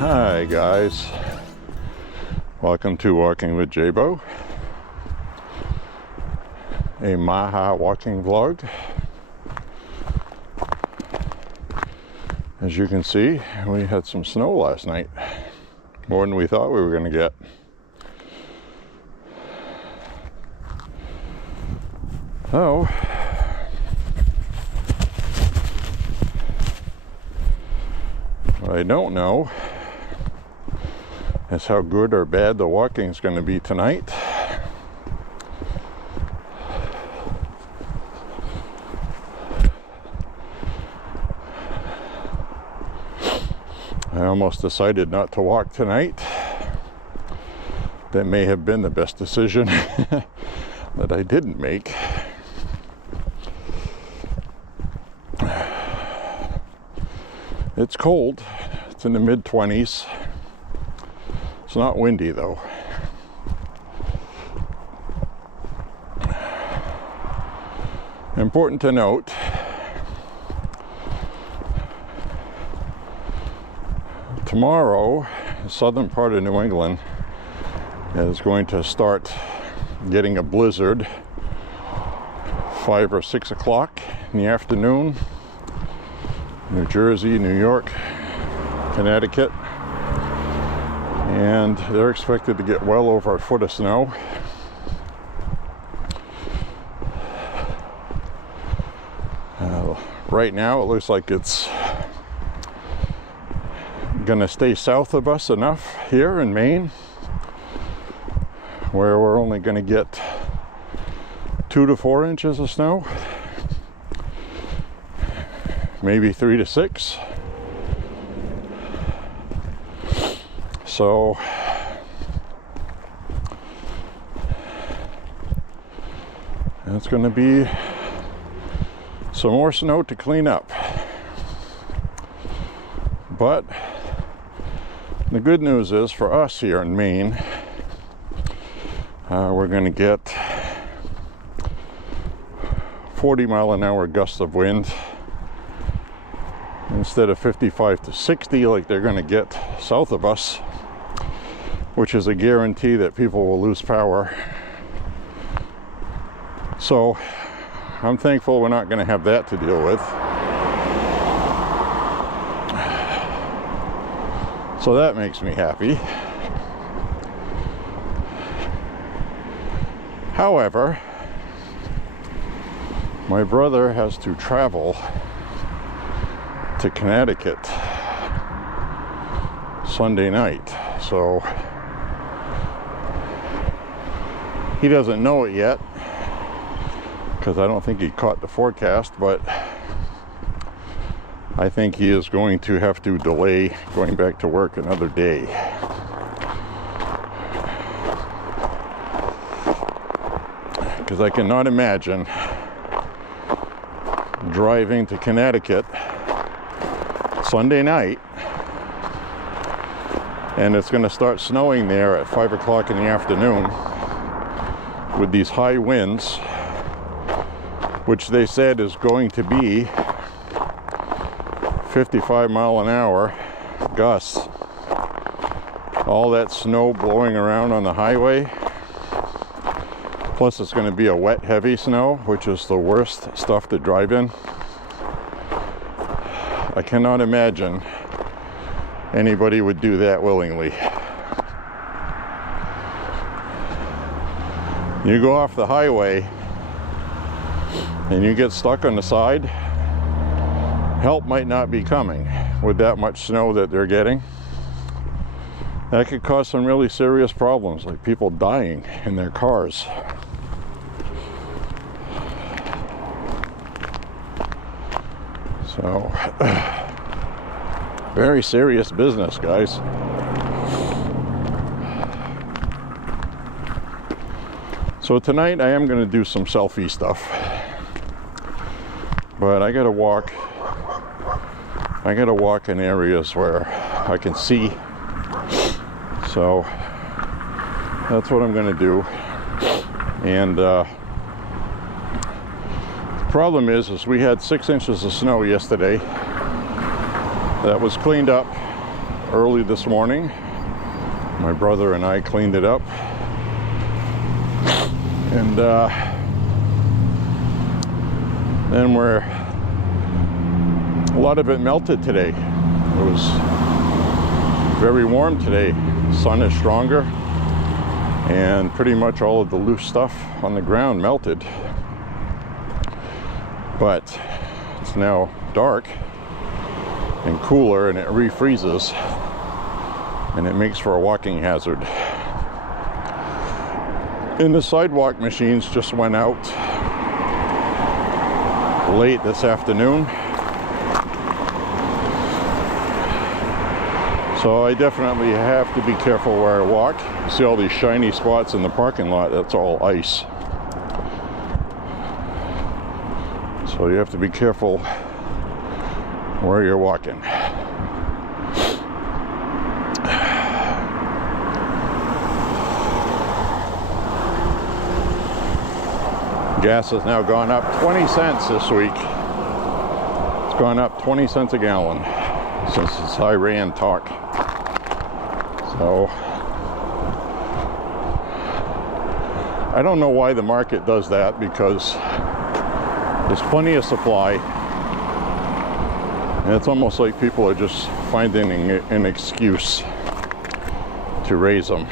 Hi guys, welcome to Walking with J.Beau, a MAHA walking vlog. As you can see, we had some snow last night, more than we thought we were going to get. So, what I don't know is how good or bad the walking is going to be tonight. I almost decided not to walk tonight. That may have been the best decision that I didn't make. It's cold. It's in the mid-20s. It's not windy though. Important to note, tomorrow, the southern part of New England is going to start getting a blizzard 5 or 6 o'clock in the afternoon. New Jersey, New York, Connecticut, and they're expected to get well over a foot of snow. Right now it looks like it's gonna stay south of us enough here in Maine where we're only gonna get 2 to 4 inches of snow, maybe 3 to 6. So it's going to be some more snow to clean up. But the good news is for us here in Maine, we're going to get 40-mile-an-hour gusts of wind instead of 55 to 60 like they're going to get south of us, which is a guarantee that people will lose power. So I'm thankful we're not going to have that to deal with. So that makes me happy. However, my brother has to travel to Connecticut Sunday night, so he doesn't know it yet because I don't think he caught the forecast, but I think he is going to have to delay going back to work another day. Because I cannot imagine driving to Connecticut Sunday night, and it's going to start snowing there at 5 o'clock in the afternoon with these high winds, which they said is going to be 55-mile-an-hour gusts. All that snow blowing around on the highway. Plus it's going to be a wet, heavy snow, which is the worst stuff to drive in. I cannot imagine anybody would do that willingly. You go off the highway and you get stuck on the side, help might not be coming with that much snow that they're getting. That could cause some really serious problems, like people dying in their cars. So, very serious business, guys. So tonight I am going to do some selfie stuff, but I gotta walk in areas where I can see. So that's what I'm going to do. And the problem is we had 6 inches of snow yesterday. That was cleaned up early this morning. My brother and I cleaned it up. And then a lot of it melted today. It was very warm today. The sun is stronger, and pretty much all of the loose stuff on the ground melted. But it's now dark and cooler, and it refreezes, and it makes for a walking hazard. And the sidewalk machines just went out late this afternoon, so I definitely have to be careful where I walk. You see all these shiny spots in the parking lot? That's all ice. So you have to be careful where you're walking. Gas has now gone up 20 cents this week. It's gone up 20 cents a gallon since this Iran talk. So I don't know why the market does that, because there's plenty of supply, and it's almost like people are just finding an excuse to raise them.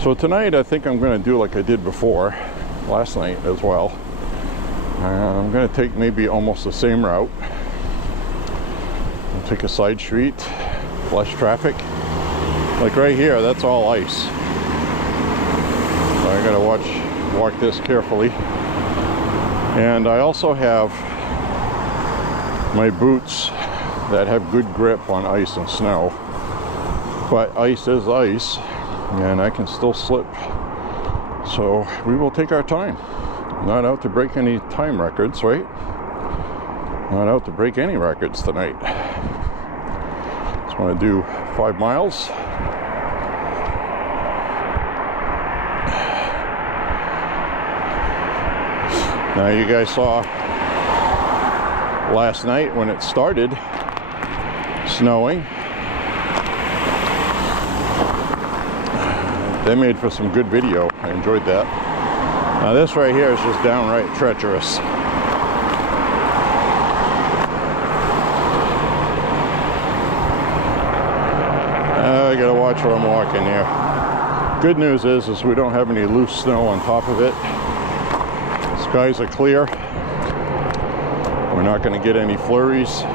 So tonight I think I'm going to do like I did before, last night as well. I'm going to take maybe almost the same route. I'll take a side street, less traffic. Like right here, that's all ice. So I got to walk this carefully. And I also have my boots that have good grip on ice and snow. But ice is ice, and I can still slip. So we will take our time. Not out to break any time records, right? Not out to break any records tonight. Just want to do 5 miles. Now you guys saw last night when it started snowing. They made for some good video. I enjoyed that. Now this right here is just downright treacherous. watch what I'm walking here. Good news is we don't have any loose snow on top of it. Skies are clear. We're not going to get any flurries. So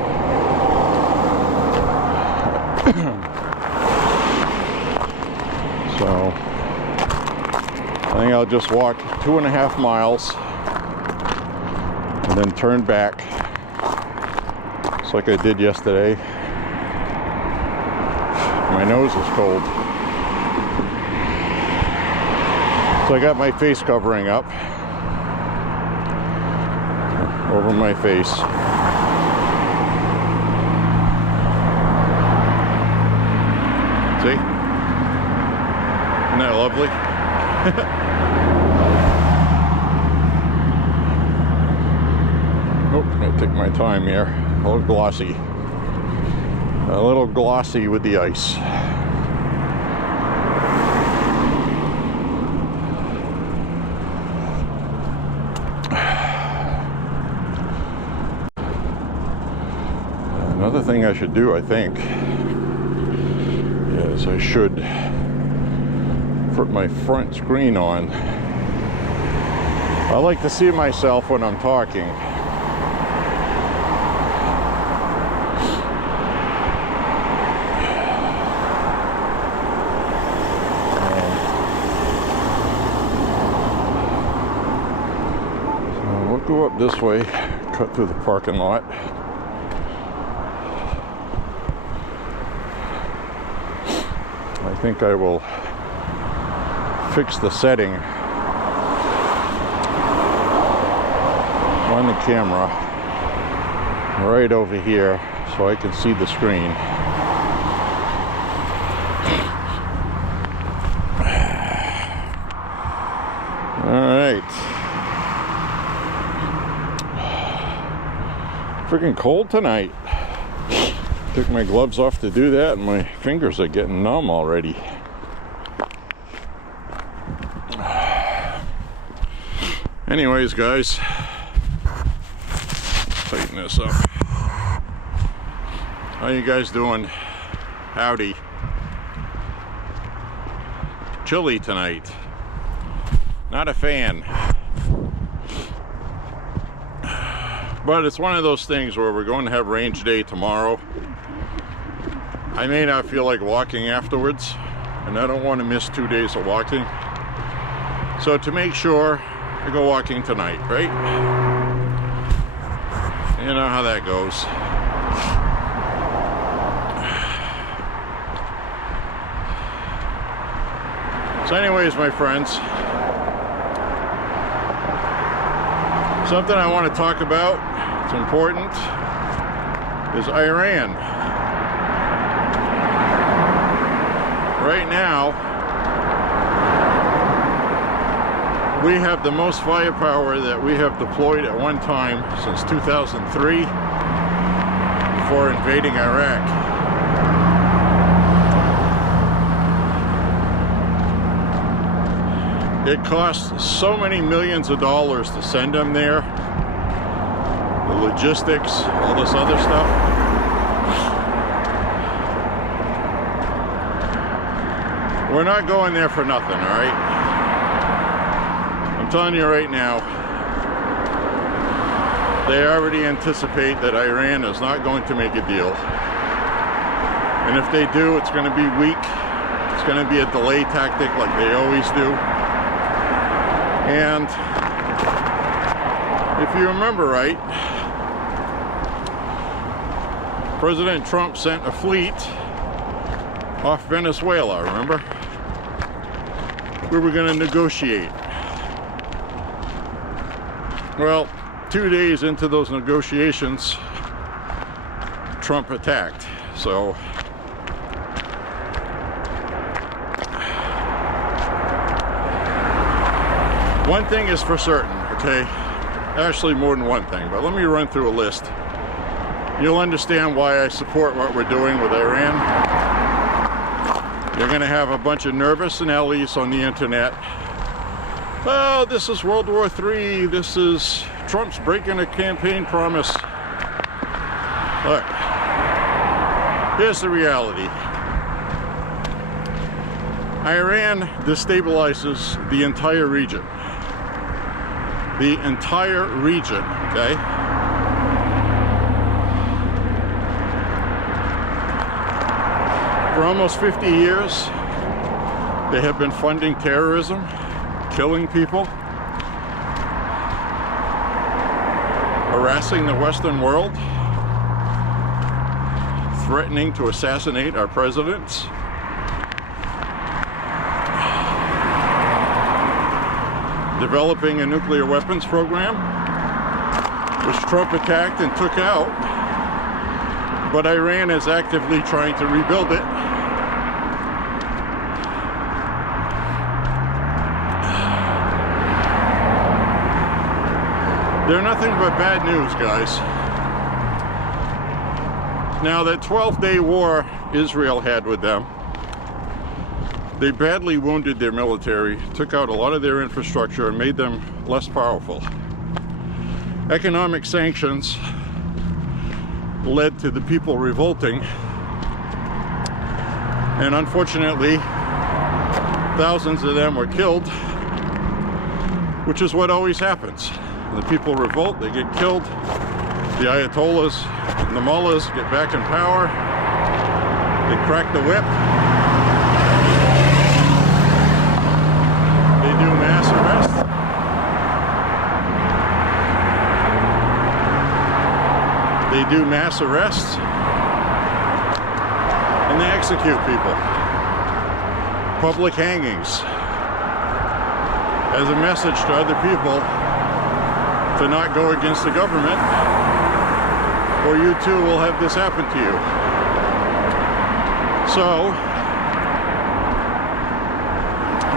I think I'll just walk 2.5 miles and then turn back, just like I did yesterday. My nose is cold. So I got my face covering up over my face. See? Isn't that lovely? Oh, I'm gonna take my time here. A little glossy. A little glossy with the ice. Another thing I should do, I think, is I should put my front screen on. I like to see myself when I'm talking. So we'll go up this way, cut through the parking lot. I think I will fix the setting on the camera right over here so I can see the screen. All right. Freaking cold tonight. Took my gloves off to do that and my fingers are getting numb already. Anyways, guys, tighten this up. How you guys doing? Howdy. Chilly tonight. Not a fan. But it's one of those things where we're going to have range day tomorrow. I may not feel like walking afterwards, and I don't want to miss 2 days of walking. So to make sure, I go walking tonight, right? You know how that goes. So anyways, my friends, something I want to talk about, it's important, is Iran. Right now, we have the most firepower that we have deployed at one time since 2003 before invading Iraq. It costs so many millions of dollars to send them there. The logistics, all this other stuff. We're not going there for nothing, all right? I'm telling you right now, they already anticipate that Iran is not going to make a deal. And if they do, it's going to be weak. It's going to be a delay tactic like they always do. And if you remember right, President Trump sent a fleet off Venezuela, remember? We were going to negotiate. Well, 2 days into those negotiations, Trump attacked. So one thing is for certain, okay? Actually more than one thing, but let me run through a list. You'll understand why I support what we're doing with Iran. You're going to have a bunch of nervous Nellies on the internet. Oh, this is World War III. This is Trump's breaking a campaign promise. Look, here's the reality. Iran destabilizes the entire region. The entire region, okay? For almost 50 years, they have been funding terrorism, killing people, harassing the Western world, threatening to assassinate our presidents, developing a nuclear weapons program, which Trump attacked and took out, but Iran is actively trying to rebuild it. They're nothing but bad news, guys. Now, that 12-day war Israel had with them, they badly wounded their military, took out a lot of their infrastructure, and made them less powerful. Economic sanctions led to the people revolting, and unfortunately, thousands of them were killed, which is what always happens. The people revolt, they get killed, the ayatollahs and the mullahs get back in power, they crack the whip, they do mass arrests, and they execute people. Public hangings as a message to other people to not go against the government, or you too will have this happen to you. So,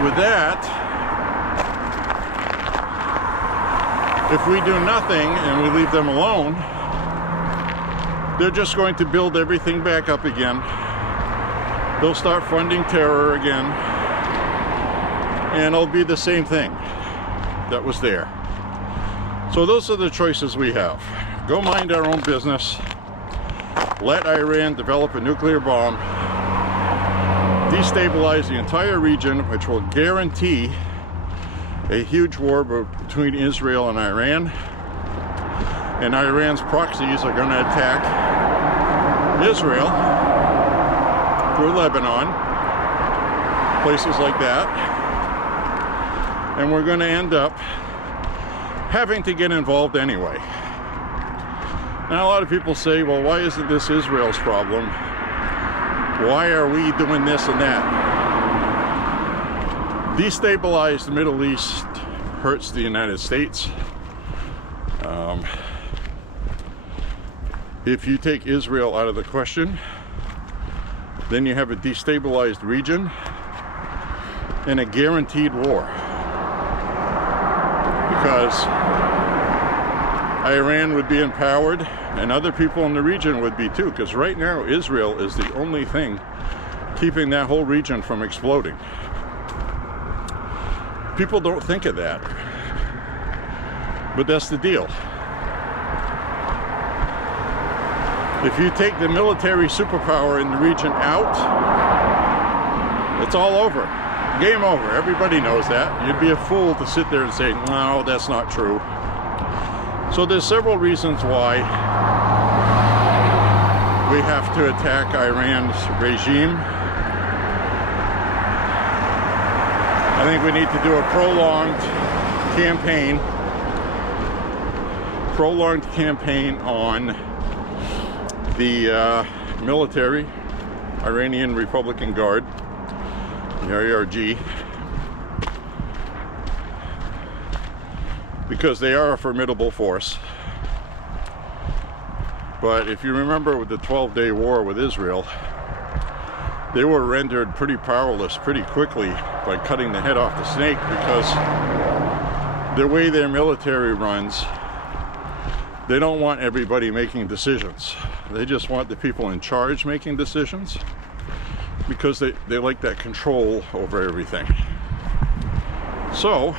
with that, if we do nothing and we leave them alone, they're just going to build everything back up again. They'll start funding terror again, and it'll be the same thing that was there. So those are the choices we have. Go mind our own business. Let Iran develop a nuclear bomb. Destabilize the entire region, which will guarantee a huge war between Israel and Iran. And Iran's proxies are going to attack Israel through Lebanon, places like that. And we're going to end up having to get involved anyway. Now, a lot of people say, well, why isn't this Israel's problem? Why are we doing this and that? Destabilize the Middle East hurts the United States. If you take Israel out of the question, then you have a destabilized region and a guaranteed war. Because Iran would be empowered, and other people in the region would be too, because right now Israel is the only thing keeping that whole region from exploding. People don't think of that, but that's the deal. If you take the military superpower in the region out, it's all over. Game over. Everybody knows that. You'd be a fool to sit there and say, no, that's not true. So there's several reasons why we have to attack Iran's regime. I think we need to do a prolonged campaign on the military, Iranian Republican Guard, the IRG, because they are a formidable force. But if you remember with the 12-day war with Israel, they were rendered pretty powerless pretty quickly by cutting the head off the snake, because the way their military runs, they don't want everybody making decisions. They just want the people in charge making decisions, because they like that control over everything. So,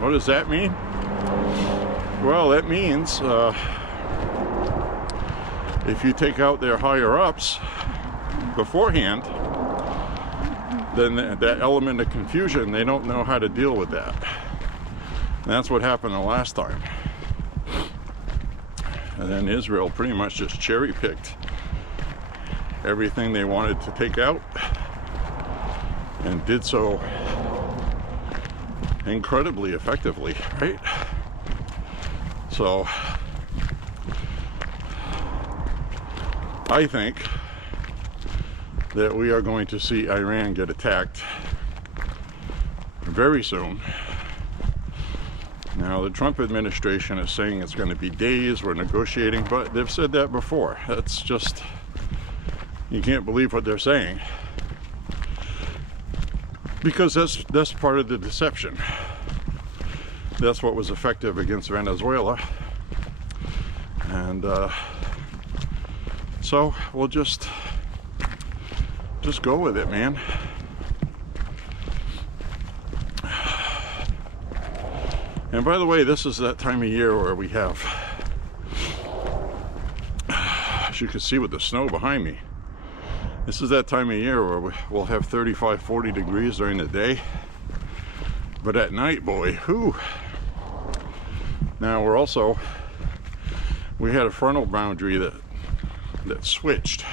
what does that mean? Well, that means if you take out their higher ups beforehand, then that element of confusion, they don't know how to deal with that. And that's what happened the last time. And then Israel pretty much just cherry-picked everything they wanted to take out, and did so incredibly effectively, right? So I think that we are going to see Iran get attacked very soon. Now, the Trump administration is saying it's going to be days, we're negotiating, but they've said that before. That's just, you can't believe what they're saying, because that's part of the deception. That's what was effective against Venezuela. And so we'll just go with it, man. And by the way, this is that time of year where we have, as you can see with the snow behind me, this is that time of year where we'll have 35, 40 degrees during the day. But at night, boy, whew. Now we had a frontal boundary that switched.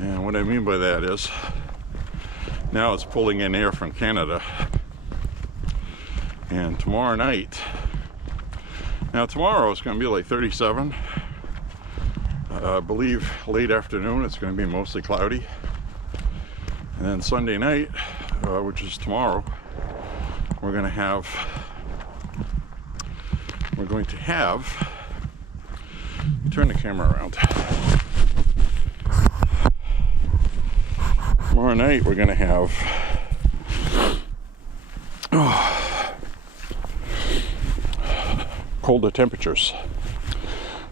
And what I mean by that is, now it's pulling in air from Canada. And tomorrow night, now tomorrow it's going to be like 37. I believe late afternoon it's going to be mostly cloudy. And then Sunday night, which is tomorrow, we're going to have, turn the camera around. Tomorrow night we're going to have, colder temperatures,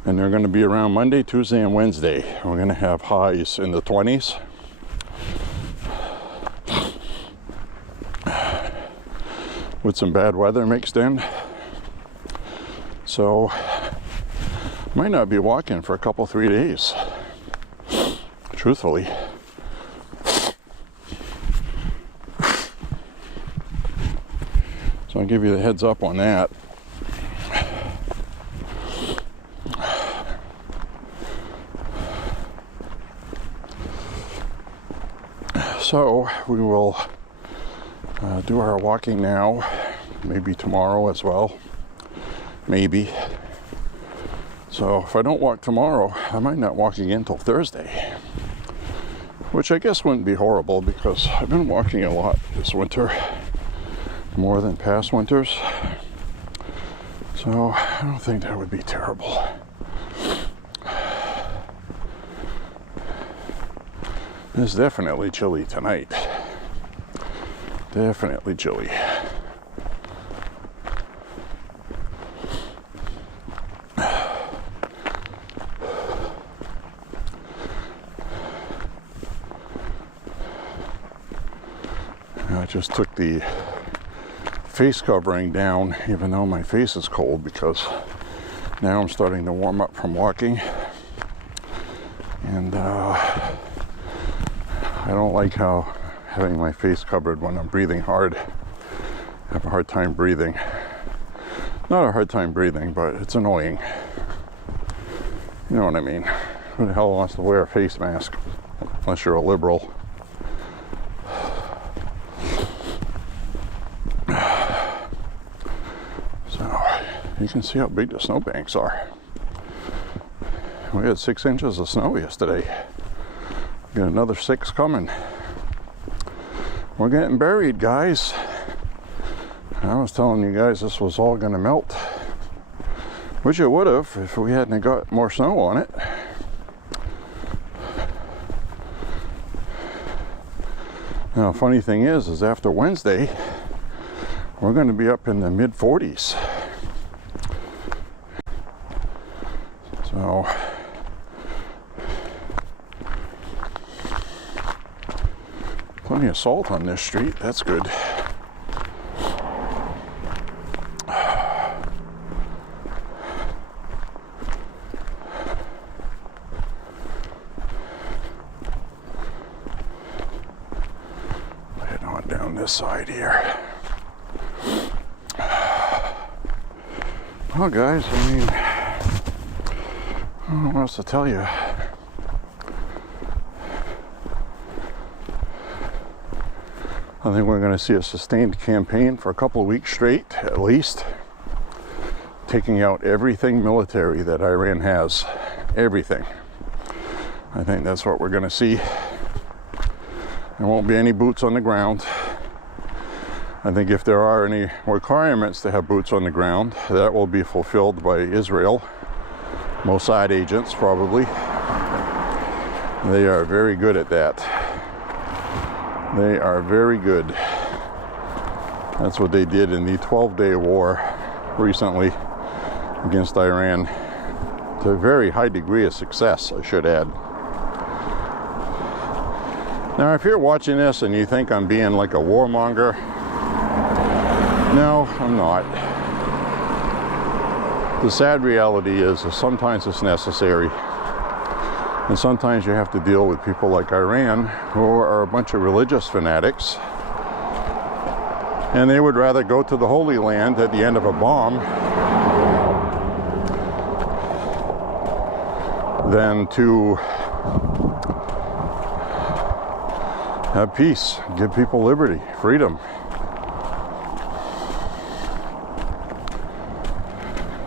and they're going to be around Monday, Tuesday, and Wednesday. We're going to have highs in the 20s, with some bad weather mixed in. So might not be walking for a couple, 3 days, truthfully. So I'll give you the heads up on that. So we will do our walking now, maybe tomorrow as well, maybe. So if I don't walk tomorrow, I might not walk again until Thursday, which I guess wouldn't be horrible, because I've been walking a lot this winter, more than past winters. So I don't think that would be terrible. It's definitely chilly tonight. Definitely chilly. I just took the face covering down, even though my face is cold, because now I'm starting to warm up from walking. And I don't like how having my face covered when I'm breathing hard. I have a hard time breathing. Not a hard time breathing, but it's annoying. You know what I mean? Who the hell wants to wear a face mask unless you're a liberal? So you can see how big the snowbanks are. We had 6 inches of snow yesterday. Got another 6 coming. We're getting buried, guys. I was telling you guys this was all gonna melt, which it would have if we hadn't got more snow on it. Now, funny thing is after Wednesday, we're going to be up in the mid 40s. So plenty of salt on this street. That's good. this side here. Well, guys, I mean, I don't know what else to tell you. I think we're going to see a sustained campaign for a couple of weeks straight, at least, taking out everything military that Iran has. Everything. I think that's what we're going to see. There won't be any boots on the ground. I think if there are any requirements to have boots on the ground, that will be fulfilled by Israel. Mossad agents, probably. They are very good at that. They are very good. That's what they did in the 12-day war recently against Iran. To a very high degree of success, I should add. Now, if you're watching this and you think I'm being like a warmonger, no, I'm not. The sad reality is that sometimes it's necessary. And sometimes you have to deal with people like Iran, who are a bunch of religious fanatics. And they would rather go to the Holy Land at the end of a bomb than to have peace, give people liberty, freedom.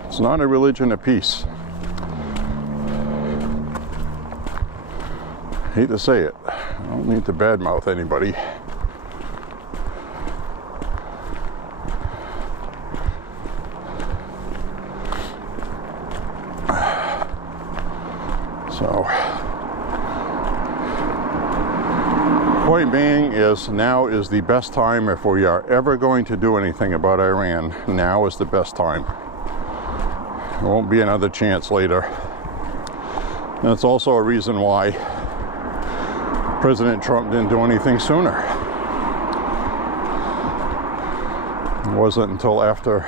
It's not a religion of peace. I hate to say it. I don't need to badmouth anybody. So, point being is now is the best time. If we are ever going to do anything about Iran, now is the best time. There won't be another chance later. And that's also a reason why President Trump didn't do anything sooner. It wasn't until after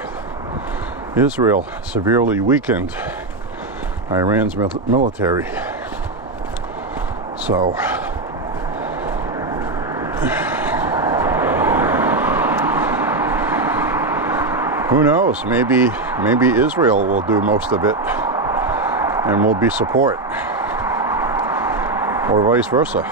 Israel severely weakened Iran's military. So, who knows? Maybe Israel will do most of it and will be support, or vice versa.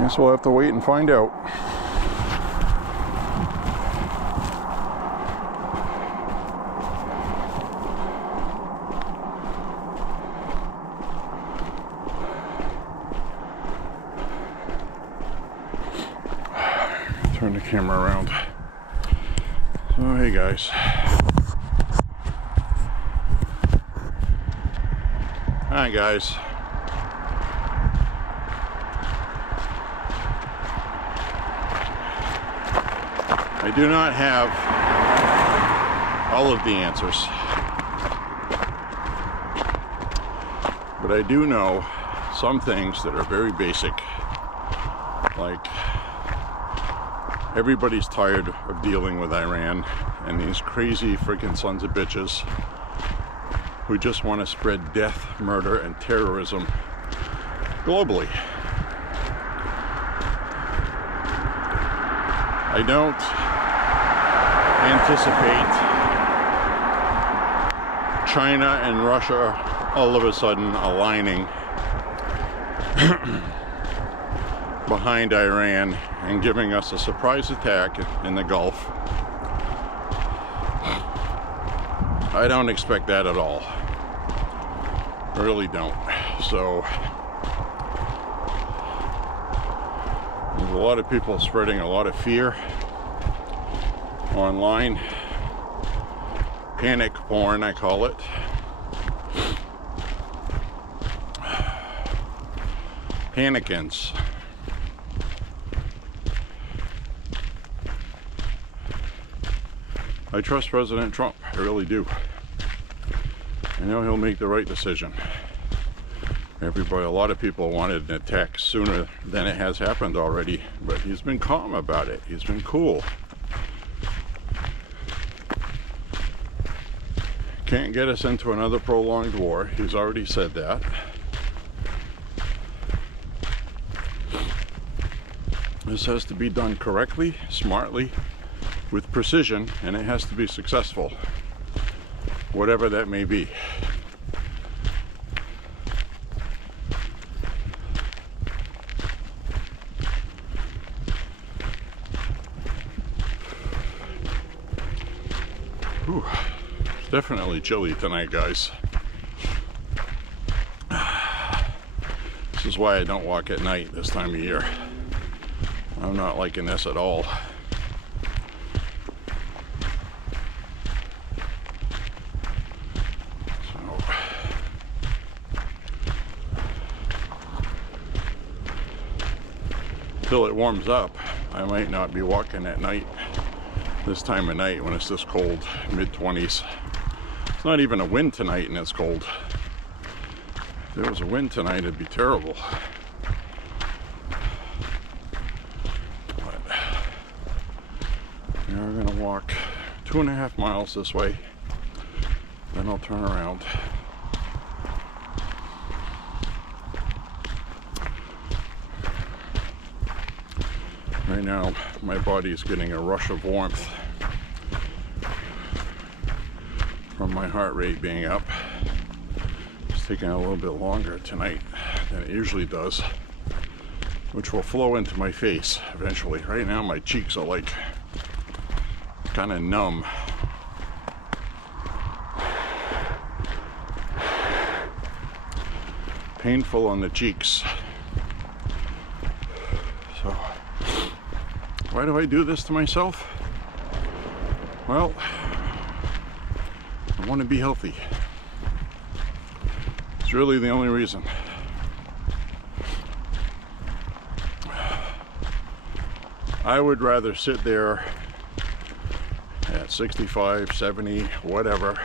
Guess we'll have to wait and find out. Turn the camera around. So, hey guys. Hi guys. I do not have all of the answers, but I do know some things that are very basic, like everybody's tired of dealing with Iran and these crazy freaking sons of bitches who just want to spread death, murder, and terrorism globally. I don't anticipate China and Russia all of a sudden aligning behind Iran and giving us a surprise attack in the Gulf. I don't expect that at all. I really don't. So there's a lot of people spreading a lot of fear online. Panic porn, I call it. Panicans. I trust President Trump. I really do. I know he'll make the right decision. A lot of people wanted an attack sooner than it has happened already, but he's been calm about it. He's been cool. Can't get us into another prolonged war. He's already said that. This has to be done correctly, smartly, with precision, and it has to be successful, whatever that may be. Whew. It's definitely chilly tonight, guys. This is why I don't walk at night this time of year. I'm not liking this at all. So, till it warms up, I might not be walking at night this time of night when it's this cold, mid-20s. It's not even a wind tonight and it's cold. If there was a wind tonight, it'd be terrible. We're going to walk 2.5 miles this way, then I'll turn around. Right now my body is getting a rush of warmth from my heart rate being up. It's taking a little bit longer tonight than it usually does, which will flow into my face eventually. Right now my cheeks are like kind of numb. Painful on the cheeks. So, why do I do this to myself? Well, I want to be healthy. It's really the only reason. I would rather sit there at 65, 70, whatever,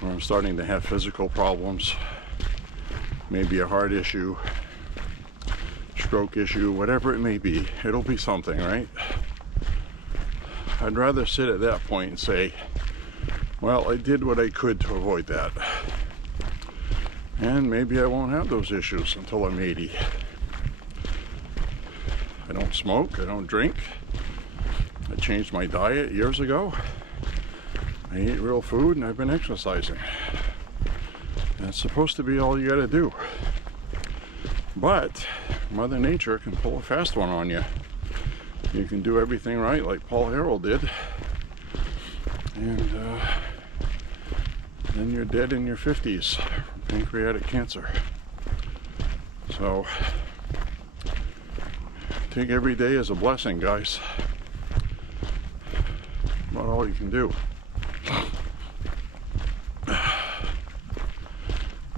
where I'm starting to have physical problems, maybe a heart issue, stroke issue, whatever it may be. It'll be something, right? I'd rather sit at that point and say, well, I did what I could to avoid that. And maybe I won't have those issues until I'm 80. I don't smoke, I don't drink. I changed my diet years ago. I eat real food and I've been exercising. That's supposed to be all you gotta do. But Mother Nature can pull a fast one on you. You can do everything right like Paul Harrell did. And then you're dead in your 50s from pancreatic cancer. So take every day as a blessing, guys. About all you can do.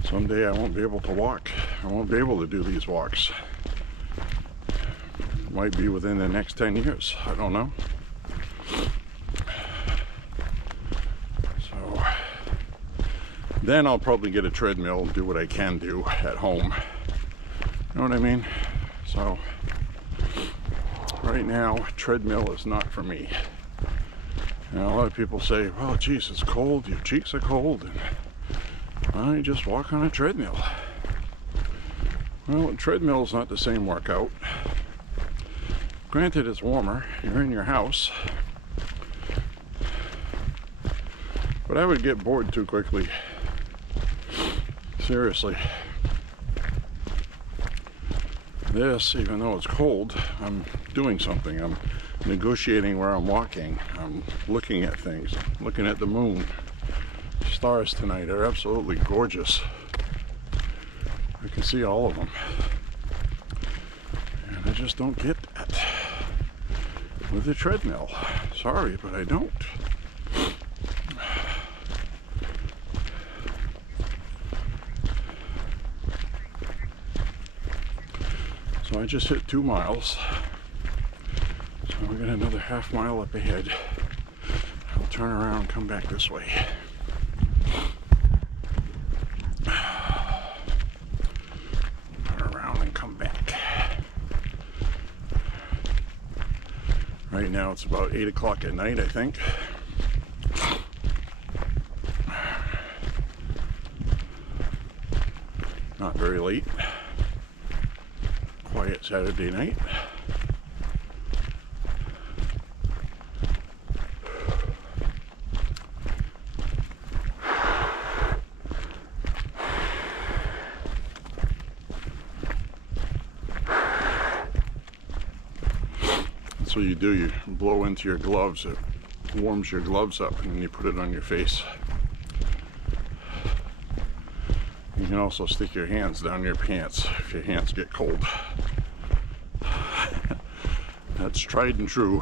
Someday I won't be able to walk. I won't be able to do these walks. It might be within the next 10 years. I don't know. So then I'll probably get a treadmill and do what I can do at home. You know what I mean? So right now, treadmill is not for me. And a lot of people say, well, geez, it's cold, your cheeks are cold, and why don't you just walk on a treadmill? Well, a treadmill is not the same workout. Granted, it's warmer, you're in your house, but I would get bored too quickly. Seriously. This, even though it's cold, I'm doing something. I'm negotiating where I'm walking. I'm looking at things. I'm looking at the moon. Stars tonight are absolutely gorgeous. I can see all of them. And I just don't get that with the treadmill. Sorry, but I don't. So I just hit 2 miles. So we got another half mile up ahead. I'll turn around and come back this way. Turn around and come back. Right now it's about 8 o'clock at night, I think. late. Quiet Saturday night. That's what you do, you blow into your gloves, it warms your gloves up, and then you put it on your face. You can also stick your hands down your pants if your hands get cold. That's tried and true.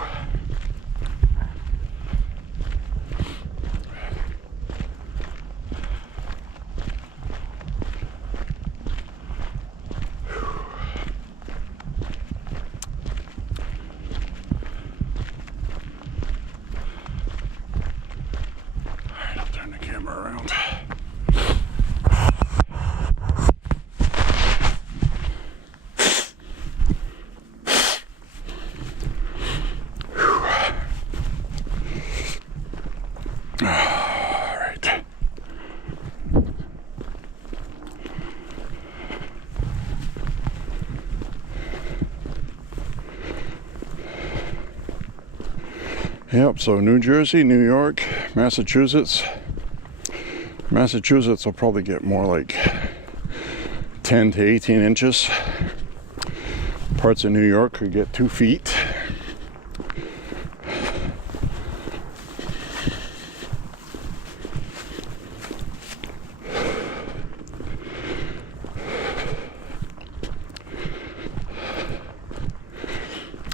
Alright, I'll turn the camera around. Yep, so New Jersey, New York, Massachusetts. Massachusetts will probably get more like 10 to 18 inches. Parts of New York could get 2 feet.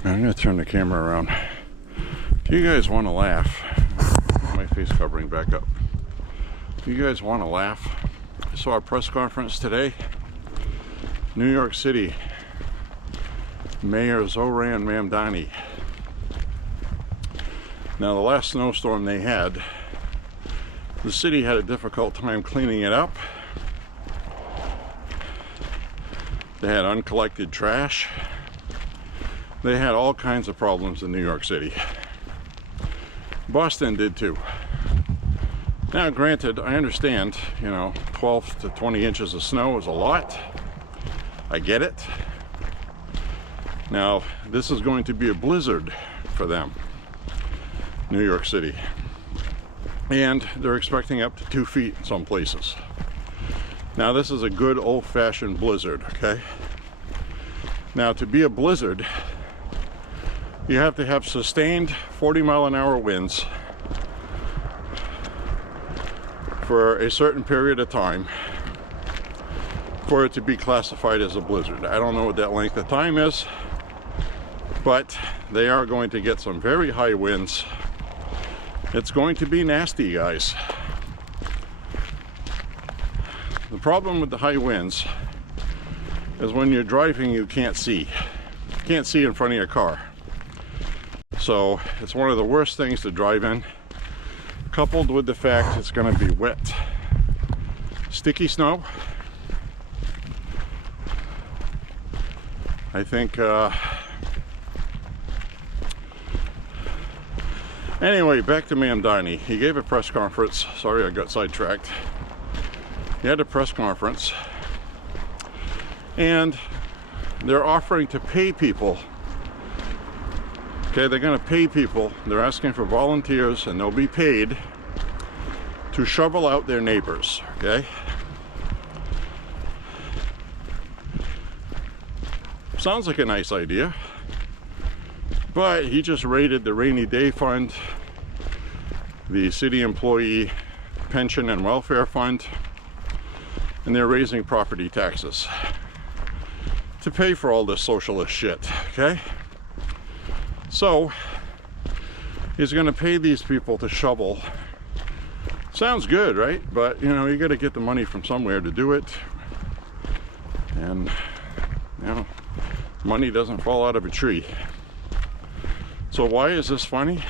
I'm going to turn the camera around. Do you guys want to laugh? My face covering back up. Do you guys want to laugh? I saw a press conference today. New York City Mayor Zoran Mamdani. Now, the last snowstorm they had, the city had a difficult time cleaning it up. They had uncollected trash. They had all kinds of problems in New York City. Boston did too. Now, granted, I understand, 12 to 20 inches of snow is a lot. I get it. Now, this is going to be a blizzard for them, New York City. And they're expecting up to 2 feet in some places. Now, this is a good old-fashioned blizzard, okay? Now, to be a blizzard, you have to have sustained 40-mile-an-hour winds for a certain period of time for it to be classified as a blizzard. I don't know what that length of time is, but they are going to get some very high winds. It's going to be nasty, guys. The problem with the high winds is when you're driving, you can't see. You can't see in front of your car. So it's one of the worst things to drive in, coupled with the fact it's going to be wet, sticky snow. I think, anyway, back to Mamdani. He gave a press conference. Sorry, I got sidetracked. He had a press conference, and they're offering to pay people. Okay, they're going to pay people. They're asking for volunteers, and they'll be paid to shovel out their neighbors, okay? Sounds like a nice idea. But he just raided the rainy day fund, the city employee pension and welfare fund, and they're raising property taxes to pay for all this socialist shit, okay? So, he's going to pay these people to shovel. Sounds good, right? But, you got to get the money from somewhere to do it. And, money doesn't fall out of a tree. So why is this funny?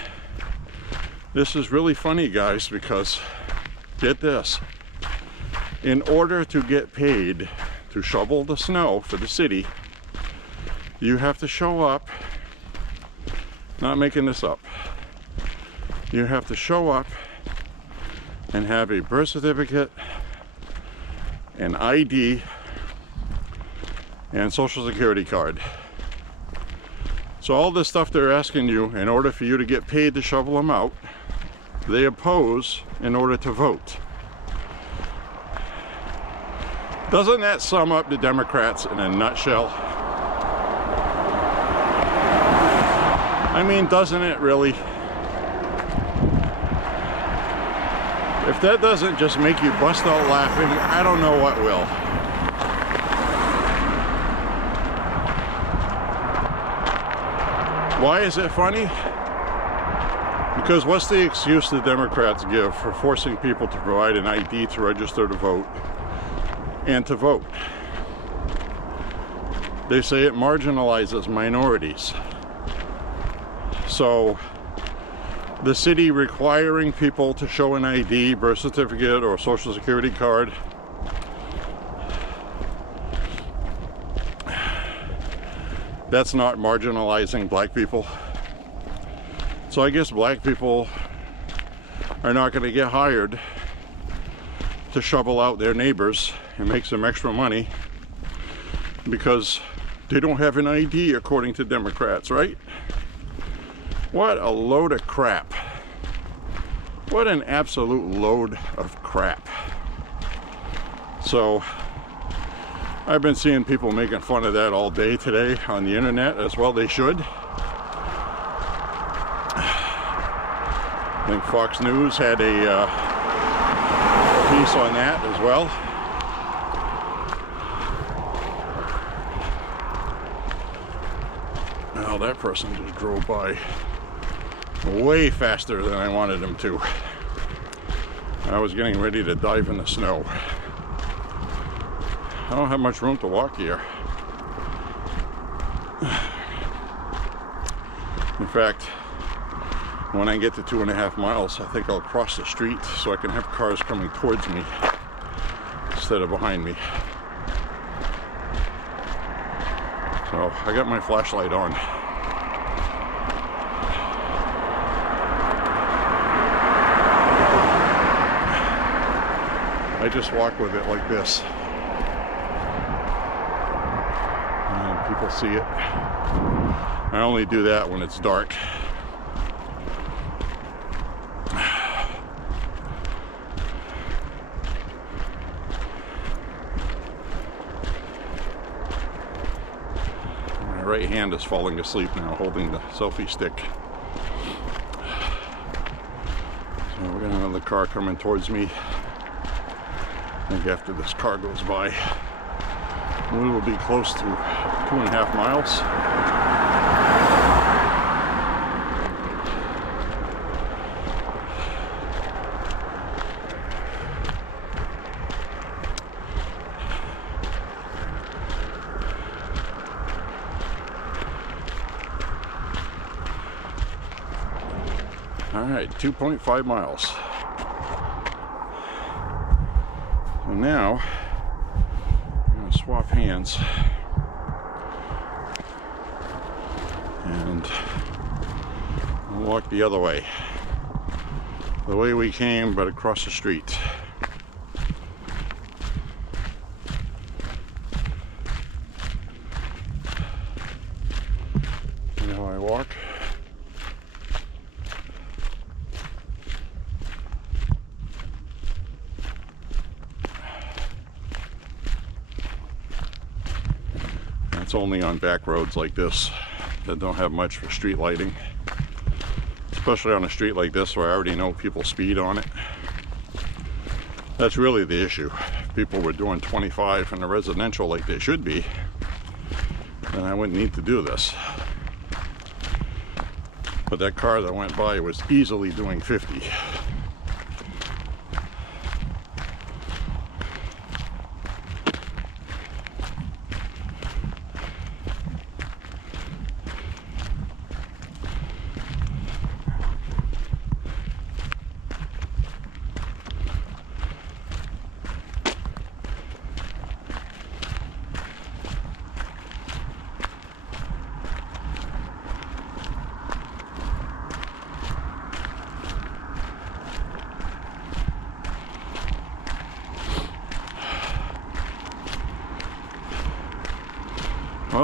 This is really funny, guys, because, get this. In order to get paid to shovel the snow for the city, you have to show up. Not making this up. You have to show up and have a birth certificate, an ID, and Social Security card. So all this stuff they're asking you in order for you to get paid to shovel them out, they oppose in order to vote. Doesn't that sum up the Democrats in a nutshell? I mean, doesn't it really? If that doesn't just make you bust out laughing, I don't know what will. Why is it funny? Because what's the excuse the Democrats give for forcing people to provide an ID to register to vote and to vote? They say it marginalizes minorities. So the city requiring people to show an ID, birth certificate, or Social Security card that's not marginalizing black people. So I guess black people are not going to get hired to shovel out their neighbors and make some extra money because they don't have an ID according to Democrats, right? What a load of crap. What an absolute load of crap. So I've been seeing people making fun of that all day today on the internet, as well they should. I think Fox News had a piece on that as well. Well, that person just drove by way faster than I wanted him to. I was getting ready to dive in the snow. I don't have much room to walk here. In fact, when I get to 2.5 miles, I think I'll cross the street so I can have cars coming towards me instead of behind me. So I got my flashlight on. I just walk with it like this. And people see it. I only do that when it's dark. My right hand is falling asleep now, holding the selfie stick. So we got another car coming towards me. I think after this car goes by, we will be close to 2.5 miles. All right, 2.5 miles. So now, I'm going to swap hands and we'll walk the other way. The way we came, but across the street. You know how I walk? It's only on back roads like this that don't have much for street lighting, especially on a street like this where I already know people speed on it. That's really the issue. If people were doing 25 in a residential like they should be, then I wouldn't need to do this. But that car that went by was easily doing 50.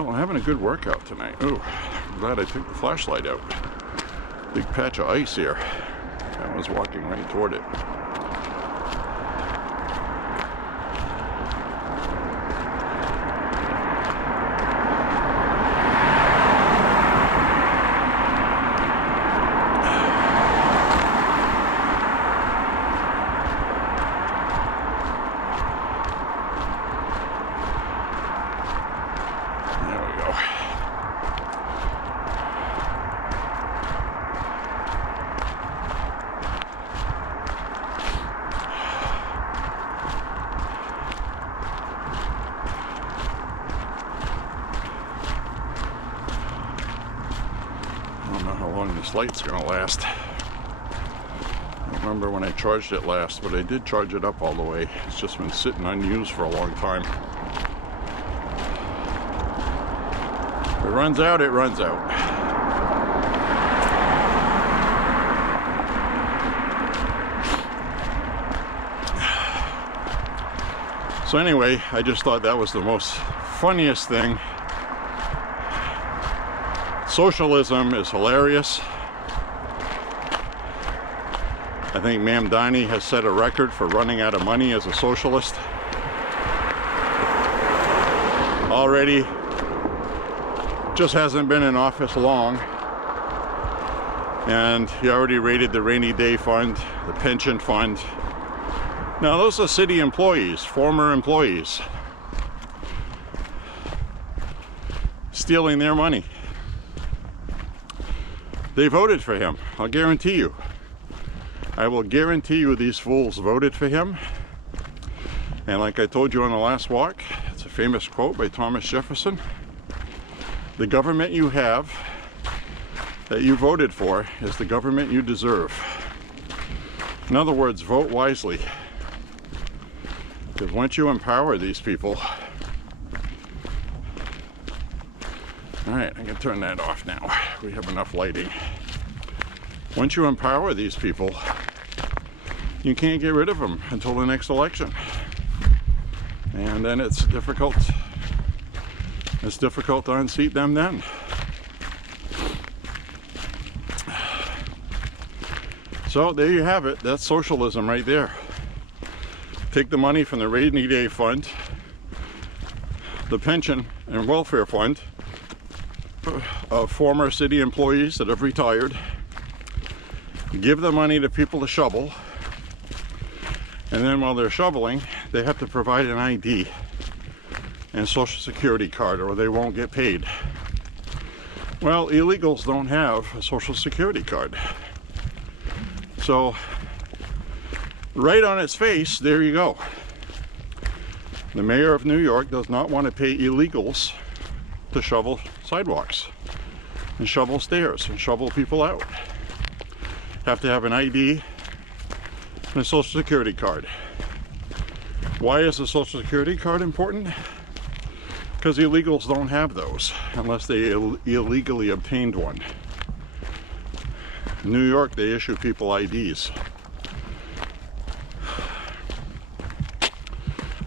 Well, I'm having a good workout tonight. Oh, I'm glad I took the flashlight out. Big patch of ice here. I was walking right toward it. This light's gonna last. I don't remember when I charged it last, but I did charge it up all the way. It's just been sitting unused for a long time. If it runs out, it runs out. So anyway, I just thought that was the most funniest thing. Socialism is hilarious. I think Mamdani has set a record for running out of money as a socialist. Already, just hasn't been in office long. And he already raided the rainy day fund, the pension fund. Now those are city employees, former employees, stealing their money. They voted for him, I'll guarantee you. I will guarantee you these fools voted for him. And like I told you on the last walk, it's a famous quote by Thomas Jefferson. The government you have, that you voted for, is the government you deserve. In other words, vote wisely. Because once you empower these people... Alright, I can turn that off now. We have enough lighting. Once you empower these people, you can't get rid of them until the next election. And then it's difficult to unseat them then. So there you have it. That's socialism right there. Take the money from the rainy day fund, the pension and welfare fund of former city employees that have retired, give the money to people to shovel, and then while they're shoveling, they have to provide an ID and social security card or they won't get paid. Well, illegals don't have a social security card. So, right on its face, there you go. The mayor of New York does not want to pay illegals to shovel sidewalks and shovel stairs and shovel people out. Have to have an ID and a social security card. Why is a social security card important? Because illegals don't have those unless they illegally obtained one. In New York, they issue people IDs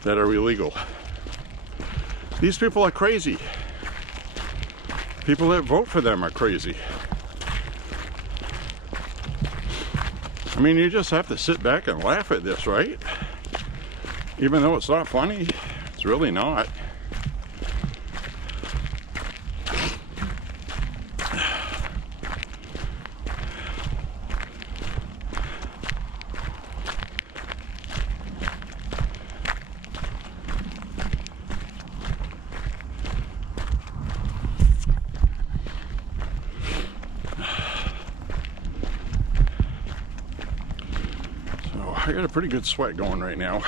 that are illegal. These people are crazy. People that vote for them are crazy. I mean, you just have to sit back and laugh at this, right? Even though it's not funny, it's really not. I got a pretty good sweat going right now.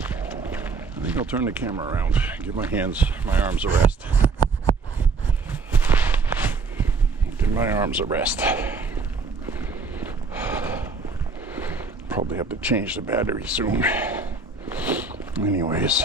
I think I'll turn the camera around, give my arms a rest. Give my arms a rest. Probably have to change the battery soon. Anyways.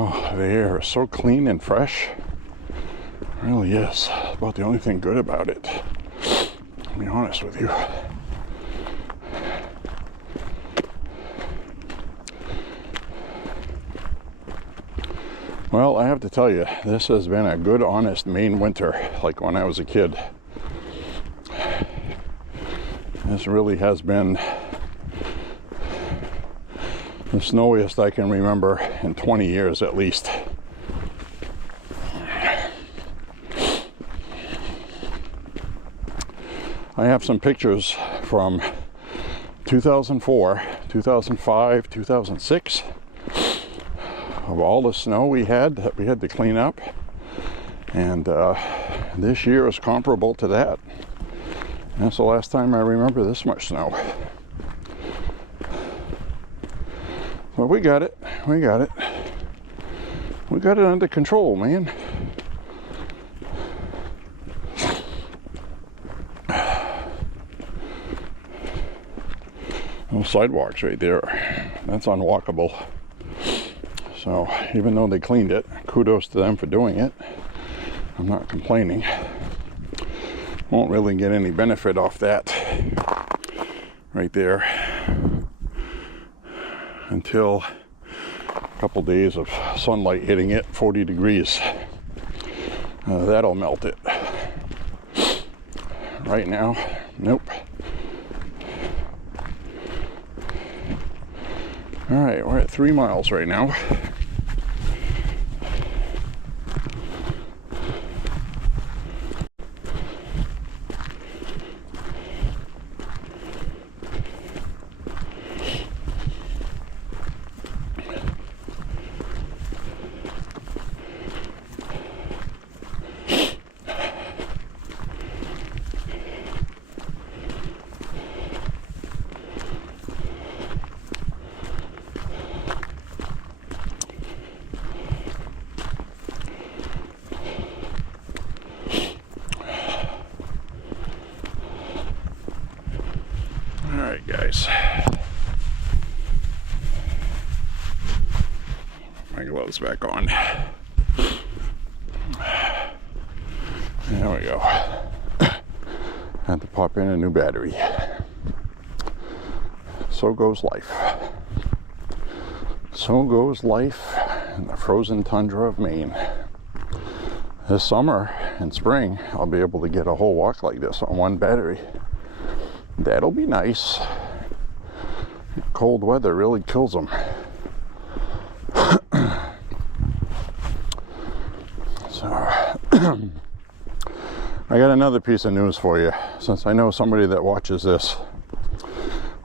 Oh, the air is so clean and fresh. It really is. It's about the only thing good about it. To be honest with you. Well, I have to tell you, this has been a good, honest Maine winter, like when I was a kid. This really has been the snowiest I can remember in 20 years at least. I have some pictures from 2004, 2005, 2006 of all the snow we had that we had to clean up, and this year is comparable to that. And that's the last time I remember this much snow. But we got it. We got it. We got it under control, man. Those sidewalks right there, that's unwalkable. So even though they cleaned it, kudos to them for doing it. I'm not complaining. Won't really get any benefit off that right there until a couple days of sunlight hitting it, 40 degrees. That'll melt it. Right now, nope. All right, we're at 3 miles right now. Alright guys, my gloves back on. There we go. Had to pop in a new battery. So goes life. So goes life in the frozen tundra of Maine. This summer and spring I'll be able to get a whole walk like this on one battery. That'll be nice. Cold weather really kills them. So, I got another piece of news for you. Since I know somebody that watches this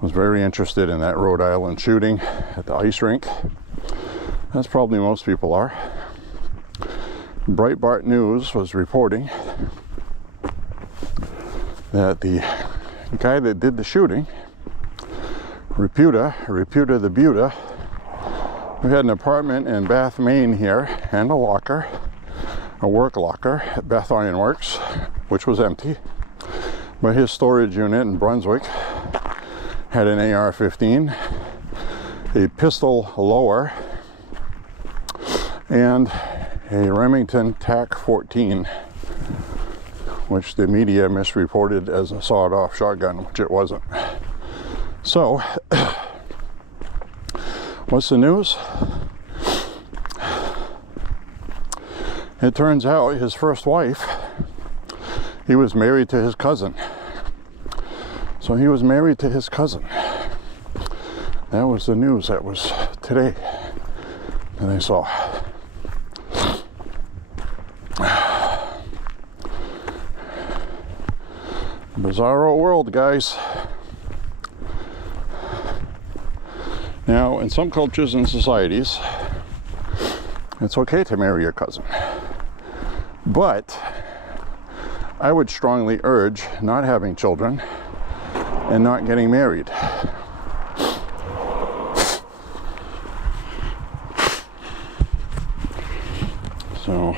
was very interested in that Rhode Island shooting at the ice rink. That's probably most people are. Breitbart News was reporting that the guy that did the shooting, Reputa the Buta, who had an apartment in Bath, Maine here, and a locker, a work locker at Bath Iron Works, which was empty. But his storage unit in Brunswick had an AR-15, a pistol lower, and a Remington TAC-14, which the media misreported as a sawed-off shotgun, which it wasn't. So, what's the news? It turns out his first wife, he was married to his cousin. So he was married to his cousin. That was the news that was today that I saw. Bizarro world, guys. Now, in some cultures and societies, it's okay to marry your cousin. But I would strongly urge not having children and not getting married. So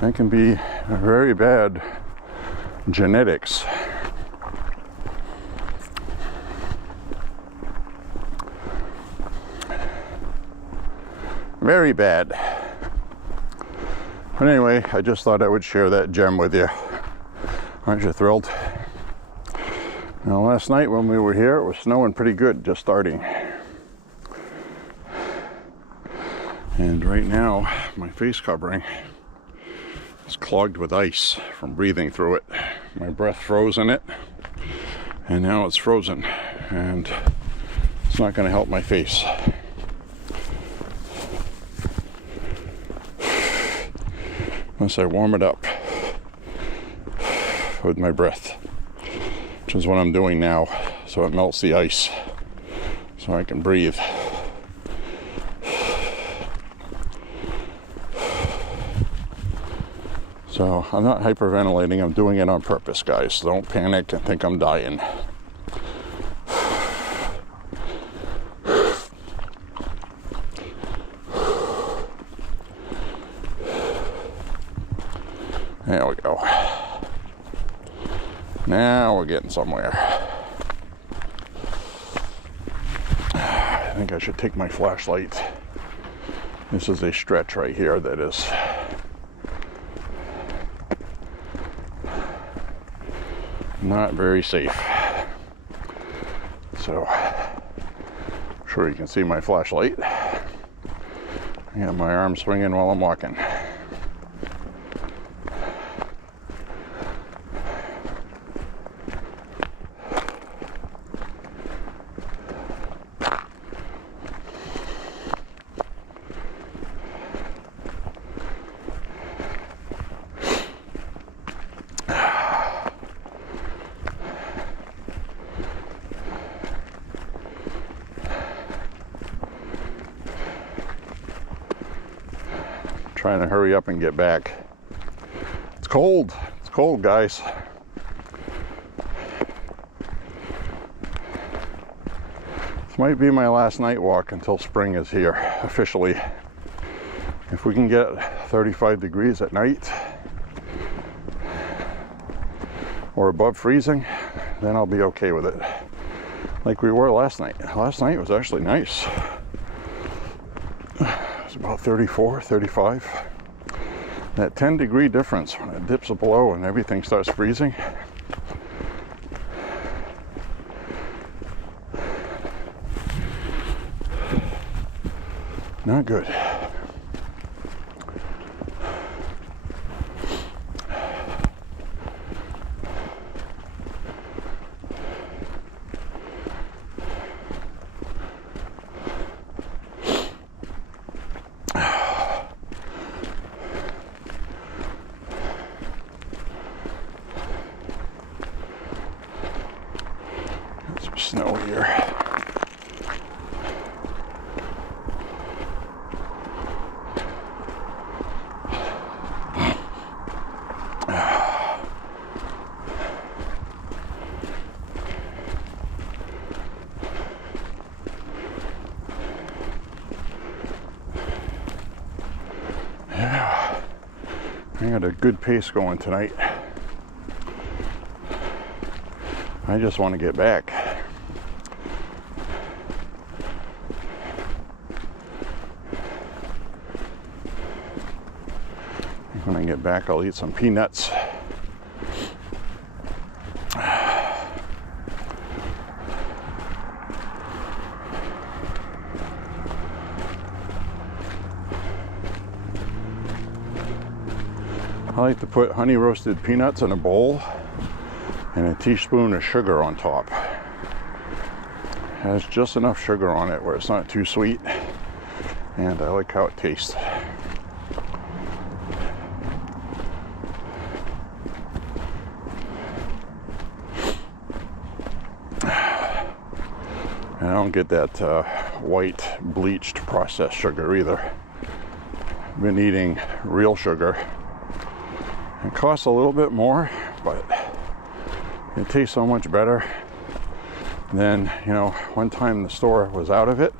that can be very bad genetics. Very bad. But anyway, I just thought I would share that gem with you. Aren't you thrilled? Now, last night when we were here, it was snowing pretty good, just starting. And right now, my face covering is clogged with ice from breathing through it. My breath froze in it, and now it's frozen, and it's not going to help my face. Unless I warm it up with my breath, which is what I'm doing now, so it melts the ice so I can breathe. So I'm not hyperventilating, I'm doing it on purpose, guys. Don't panic and think I'm dying. There we go. Now we're getting somewhere. I think I should take my flashlight. This is a stretch right here that is not very safe. So, I'm sure you can see my flashlight. I got my arm swinging while I'm walking. Trying to hurry up and get back. It's cold. It's cold, guys. This might be my last night walk until spring is here, officially. If we can get 35 degrees at night or above freezing, then I'll be okay with it. Like we were last night. Last night was actually nice. About 34, 35. That 10-degree difference when it dips below and everything starts freezing. Not good. Snow here. Yeah, I got a good pace going tonight. I just want to get back. When I get back, I'll eat some peanuts. I like to put honey roasted peanuts in a bowl and a teaspoon of sugar on top. It has just enough sugar on it where it's not too sweet, and I like how it tastes. I don't get that white bleached processed sugar either. I've been eating real sugar. It costs a little bit more, but it tastes so much better. Then, you know, one time the store was out of it,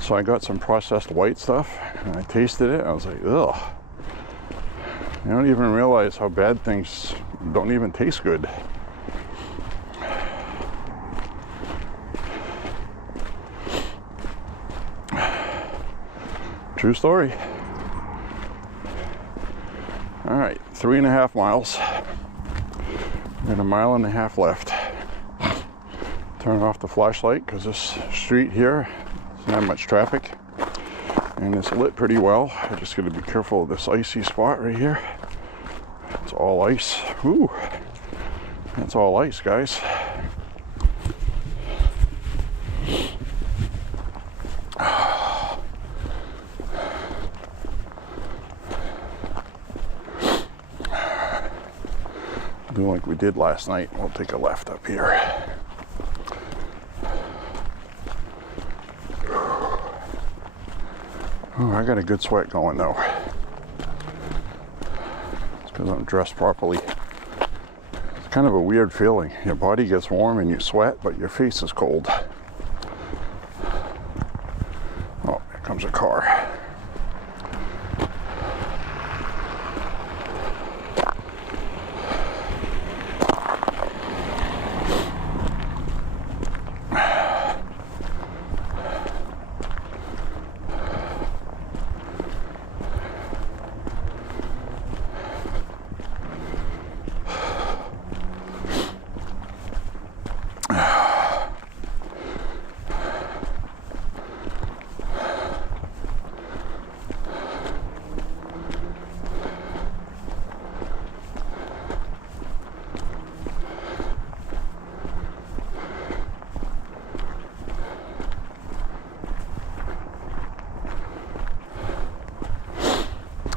so I got some processed white stuff and I tasted it and I was like, ugh. You don't even realize how bad things don't even taste good. True story. All right, 3.5 miles. And 1.5 miles left. Turn off the flashlight because this street here doesn't have much traffic. And it's lit pretty well. I just got to be careful of this icy spot right here. It's all ice. Ooh, that's all ice, guys. Do like we did last night. We'll take a left up here. Oh, I got a good sweat going though. It's because I'm dressed properly. It's kind of a weird feeling. Your body gets warm and you sweat, but your face is cold. Oh, here comes a car.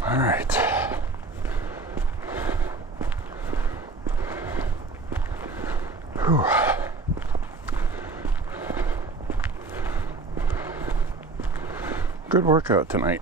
All right. Whew. Good workout tonight.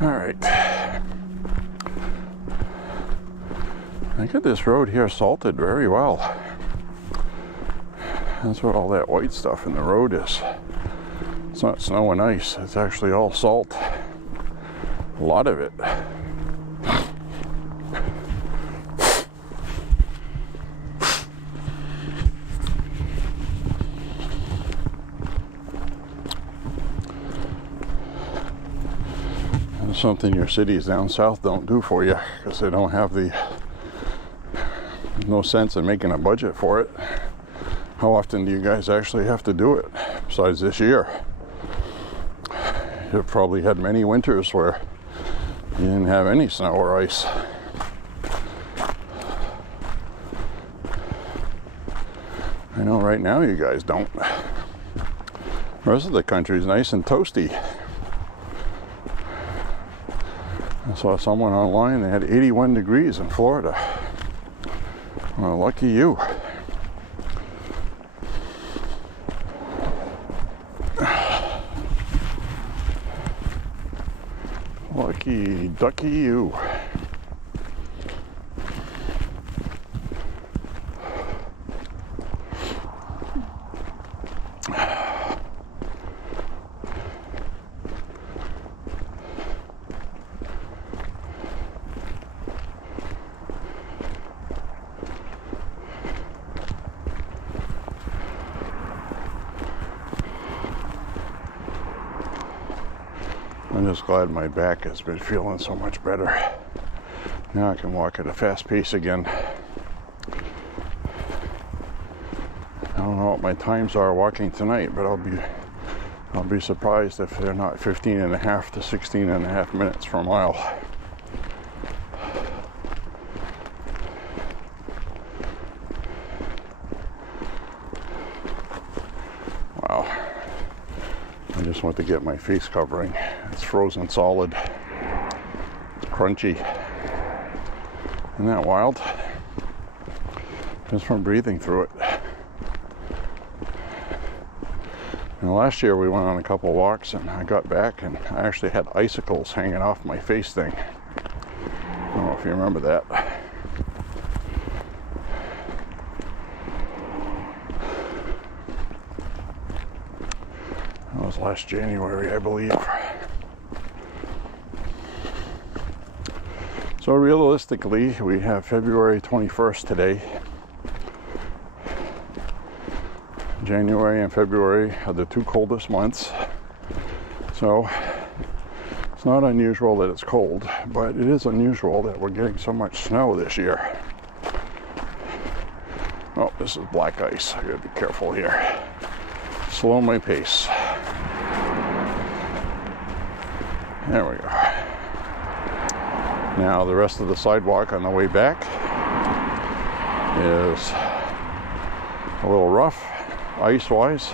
All right. I get this road here salted very well. That's what all that white stuff in the road is. It's not snow and ice. It's actually all salt. A lot of it. Something your cities down south don't do for you because they don't have no sense in making a budget for it. How often do you guys actually have to do it besides this year? You've probably had many winters where you didn't have any snow or ice. I know right now you guys don't. The rest of the country is nice and toasty. I saw someone online, they had 81 degrees in Florida. Well, lucky you. Lucky ducky you. I'm just glad my back has been feeling so much better. Now I can walk at a fast pace again. what my times are walking tonight, but I'll be surprised if they're not 15.5 to 16.5 minutes per mile. Wow. I just went to get my face covering. It's frozen solid. It's crunchy. Isn't that wild? Just from breathing through it. And last year we went on a couple walks and I got back and I actually had icicles hanging off my face thing. I don't know if you remember that. That was last January, I believe. So realistically, we have February 21st today. January and February are the two coldest months. So it's not unusual that it's cold, but it is unusual that we're getting so much snow this year. Oh, this is black ice. I gotta be careful here. Slow my pace. There we go. Now the rest of the sidewalk on the way back is a little rough, ice-wise.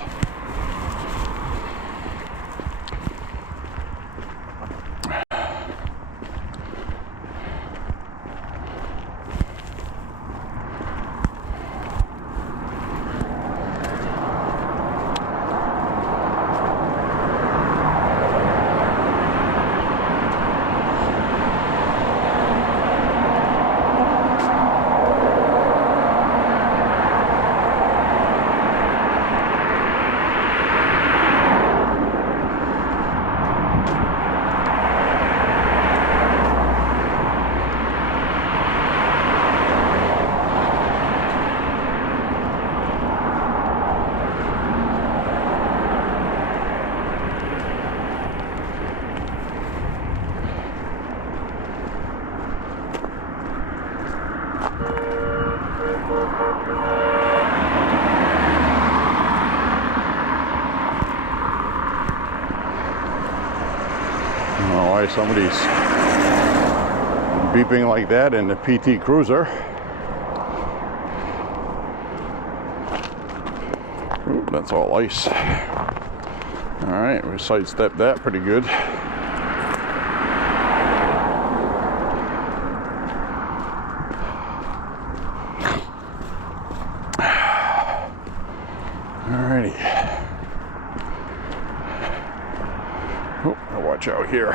Somebody's beeping like that in the PT Cruiser. Ooh, that's all ice. All right, we sidestepped that pretty good. Alrighty. Oh, watch out here.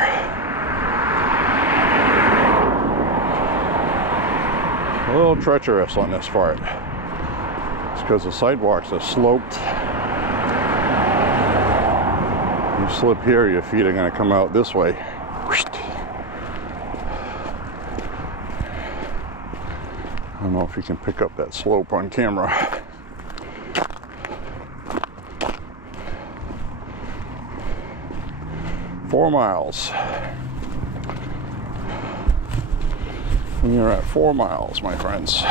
A little treacherous on this part. It's because the sidewalks are sloped. You slip here, your feet are going to come out this way. I don't know if you can pick up that slope on camera. Four miles. We are at 4 miles, my friends.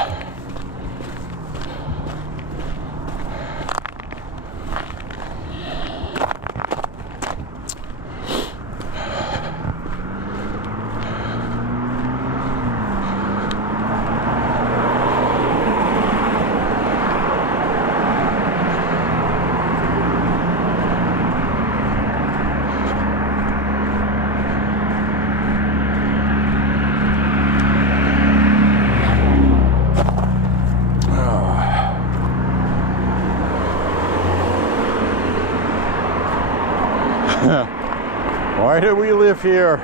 Why do we live here?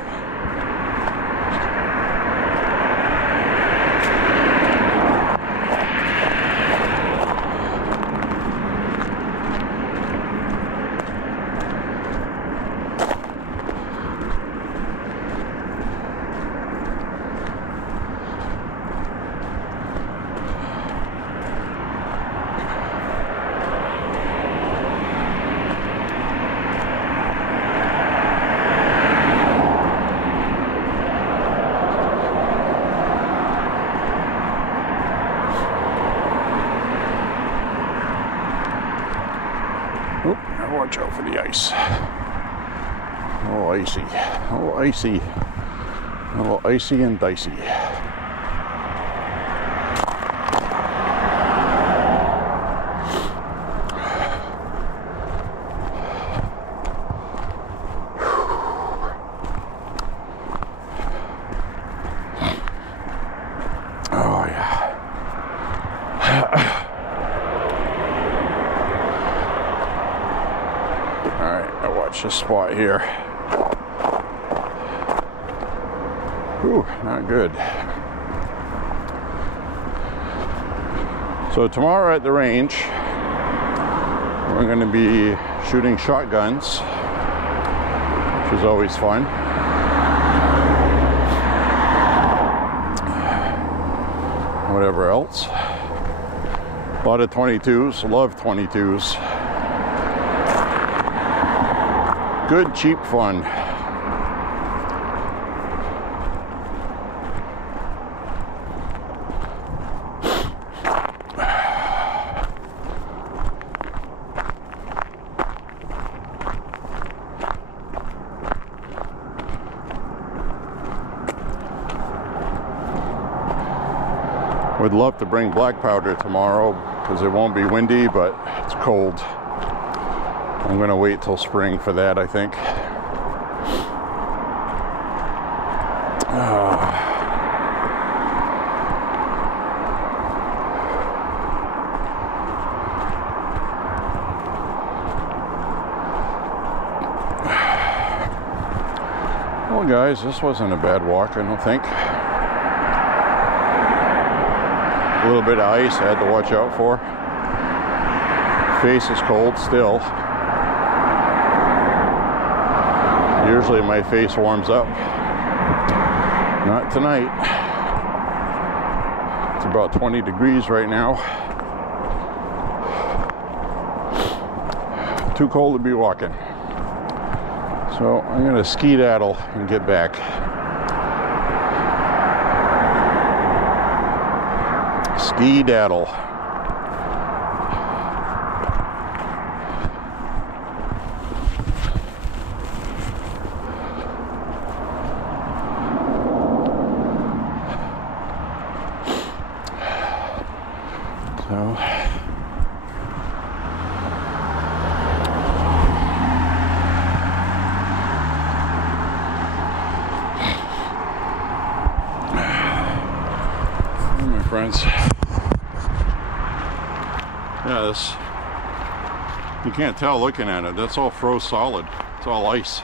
little icy, a little icy, a little icy and dicey. Oh yeah. All right, I watch this spot here. Ooh, not good. So tomorrow at the range, we're going to be shooting shotguns, which is always fun. Whatever else. A lot of 22s, love 22s. Good, cheap fun. Would love to bring black powder tomorrow because it won't be windy, but it's cold. I'm gonna wait till spring for that, I think. Well, guys, this wasn't a bad walk, I don't think. A little bit of ice I had to watch out for. Face is cold still. Usually my face warms up. Not tonight. It's about 20 degrees right now. Too cold to be walking. So I'm gonna skedaddle and get back. Skedaddle. So my friends. Yeah, this, you can't tell looking at it. That's all froze solid. It's all ice.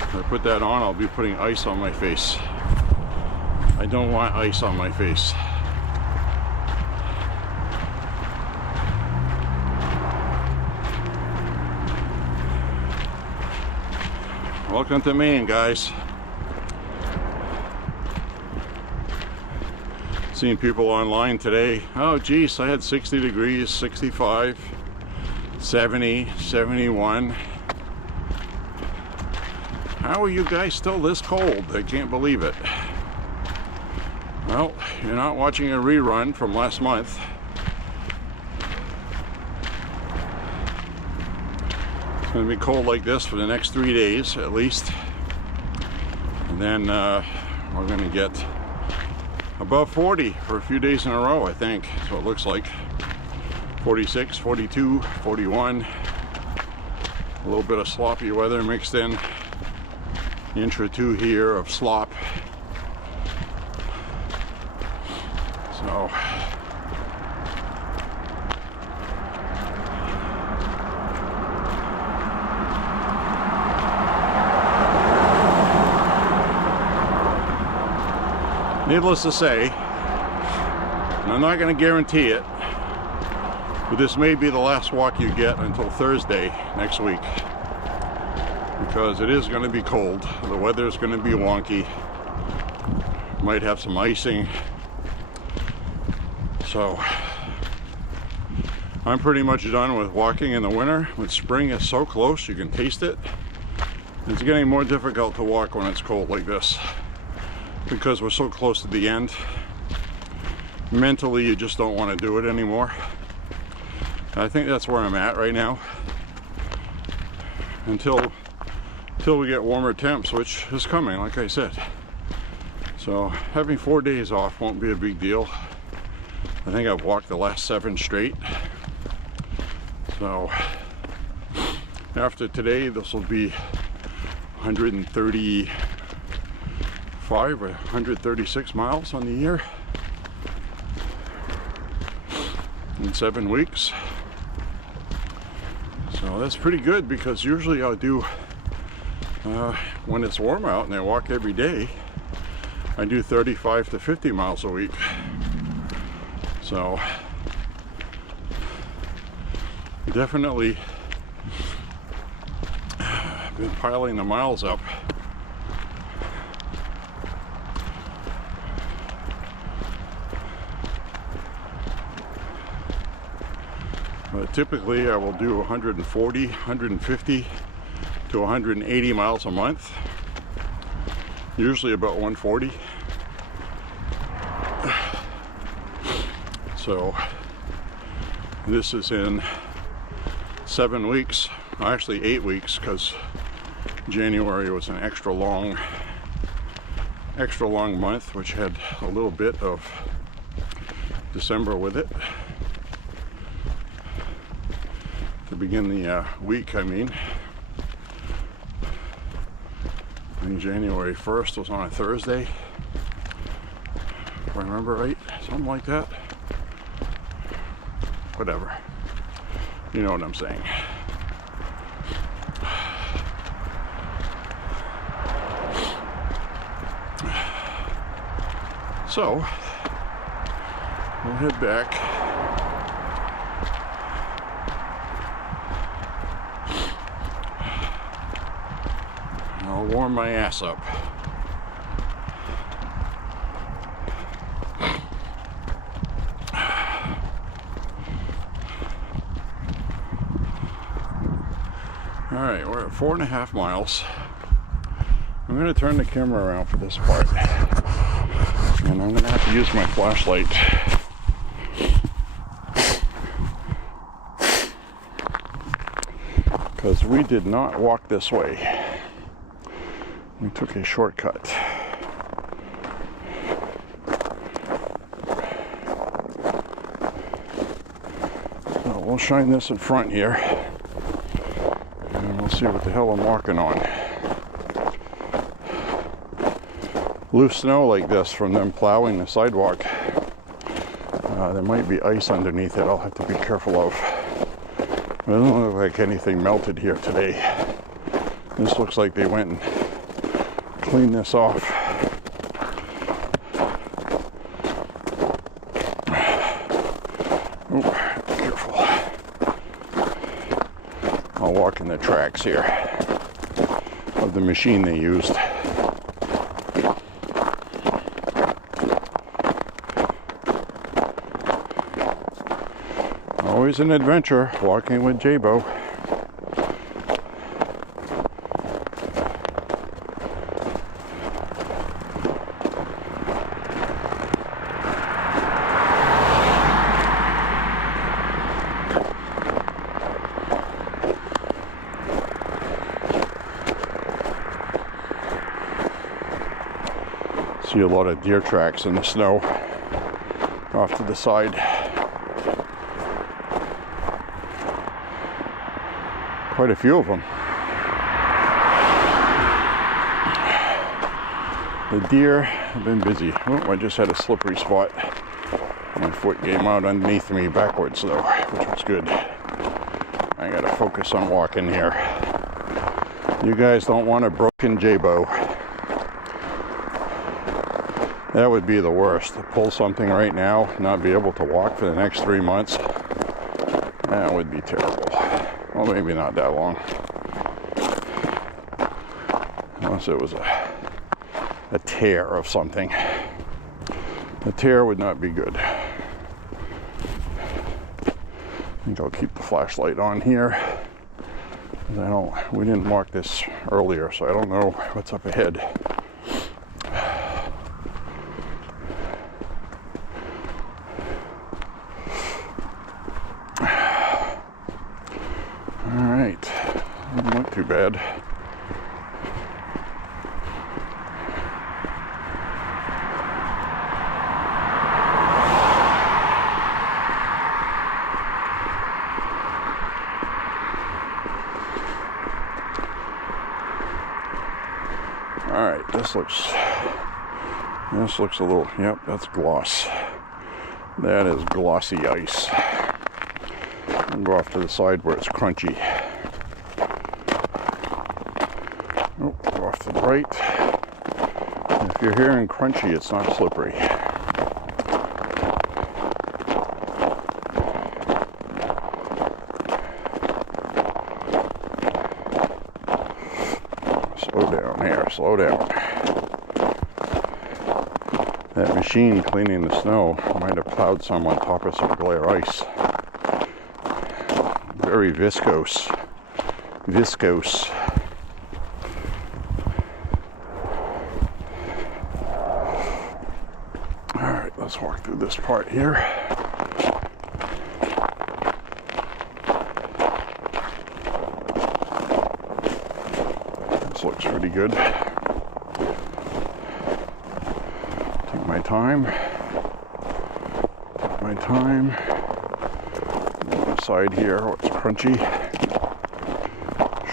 If I put that on, I'll be putting ice on my face. I don't want ice on my face. Welcome to Maine, guys. Seeing people online today, oh geez, I had 60 degrees, 65, 70, 71. How are you guys still this cold? I can't believe it. Well, you're not watching a rerun from last month. It's going to be cold like this for the next 3 days at least. And then we're going to get above 40 for a few days in a row, I think. So it looks like 46, 42, 41. A little bit of sloppy weather mixed in. Inch or two here of slop. So needless to say, and I'm not going to guarantee it, but this may be the last walk you get until Thursday next week, because it is going to be cold. The weather is going to be wonky. Might have some icing. So I'm pretty much done with walking in the winter. When spring is so close, you can taste it. It's getting more difficult to walk when it's cold like this, because we're so close to the end. Mentally, you just don't want to do it anymore. I think that's where I'm at right now. until we get warmer temps, which is coming, like I said. So having 4 days off won't be a big deal. I think I've walked the last 7 straight. So after today, this will be 135 or 136 miles on the year in 7 weeks. So that's pretty good, because usually I'll do, when it's warm out and I walk every day, I do 35 to 50 miles a week. So definitely been piling the miles up. But typically I will do 140, 150 to 180 miles a month. Usually about 140. So this is in 7 weeks, actually 8 weeks, because January was an extra long month, which had a little bit of December with it. To begin the week, I mean. I think January 1st was on a Thursday, if I remember right, something like that. Whatever. You know what I'm saying. So, we'll head back. I'll warm my ass up. Alright, we're at 4.5 miles. I'm going to turn the camera around for this part. And I'm going to have to use my flashlight. Because we did not walk this way. We took a shortcut. So we'll shine this in front here. And we'll see what the hell I'm walking on. Loose snow like this from them plowing the sidewalk. There might be ice underneath it. I'll have to be careful of. It doesn't look like anything melted here today. This looks like they went and cleaned this off. Oh, careful. I'll walk in the tracks here of the machine they used. Always an adventure walking with J.Beau. See a lot of deer tracks in the snow off to the side. Quite a few of them. The deer have been busy. Oh, I just had a slippery spot. My foot came out underneath me backwards though, which was good. I gotta focus on walking here. You guys don't want a broken J.Beau. That would be the worst. To pull something right now, not be able to walk for the next 3 months. That would be terrible. Well, maybe not that long. Unless it was a tear of something. A tear would not be good. I think I'll keep the flashlight on here. We didn't mark this earlier, so I don't know what's up ahead. bad. Alright, this looks a little, yep, that's gloss. That is glossy ice. I'll go off to the side where it's crunchy. Oh, go off to the right. If you're hearing crunchy, it's not slippery. Slow down here, slow down. That machine cleaning the snow might have plowed some on top of some glare ice. Very viscose. Viscose. Alright, let's walk through this part here. This looks pretty good. Take my time. Take my time. Side here, oh, it's crunchy.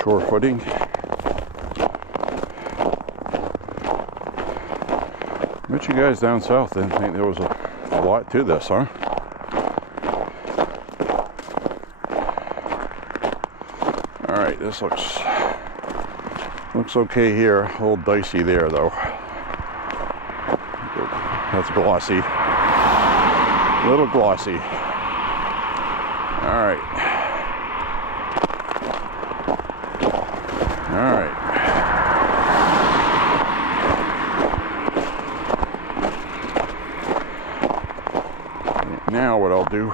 Shore footing. Bet you guys down south didn't think there was a lot to this, huh? Alright, this looks okay here. A little dicey there though. That's glossy. A little glossy. Alright. Alright. Now what I'll do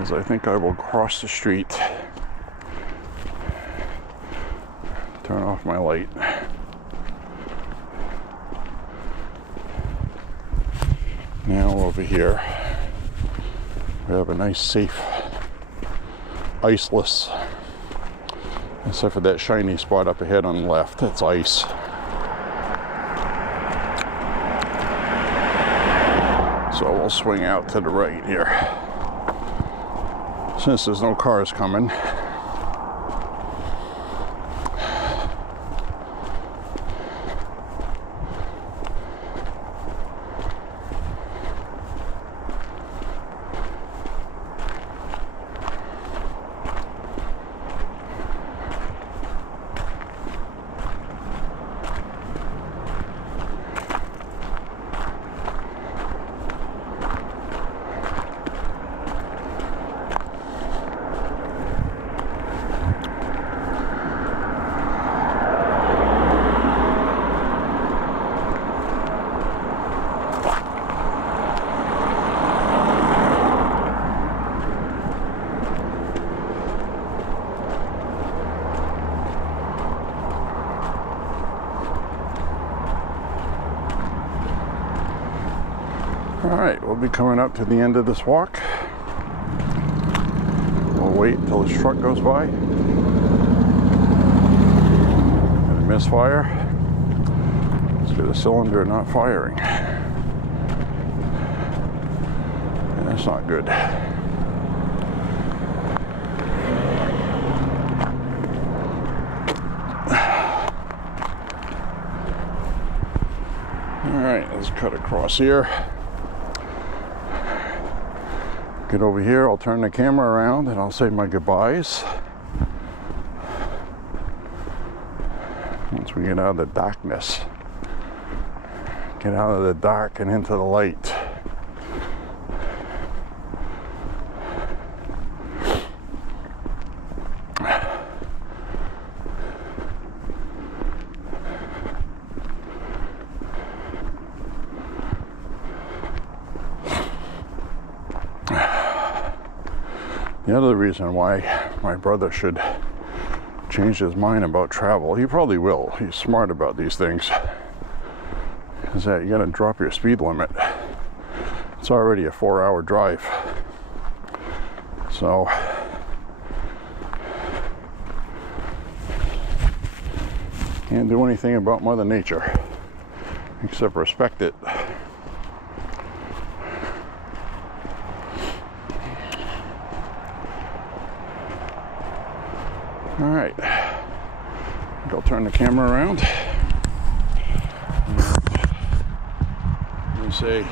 is I think I will cross the street, turn off my light. Now over here we have a nice safe iceless, except for that shiny spot up ahead on the left. That's ice. So we'll swing out to the right here. Since there's no cars coming, alright, we'll be coming up to the end of this walk. We'll wait until this truck goes by. And a misfire. Let's get a cylinder not firing. And that's not good. Alright, let's cut across here. Get over here, I'll turn the camera around and I'll say my goodbyes. Once we get out of the darkness. Get out of the dark and into the light. The other reason why my brother should change his mind about travel, he probably will, he's smart about these things, is that you gotta drop your speed limit. It's already a 4-hour drive. So Can't do anything about Mother Nature except respect it. All right, I'll turn the camera around and say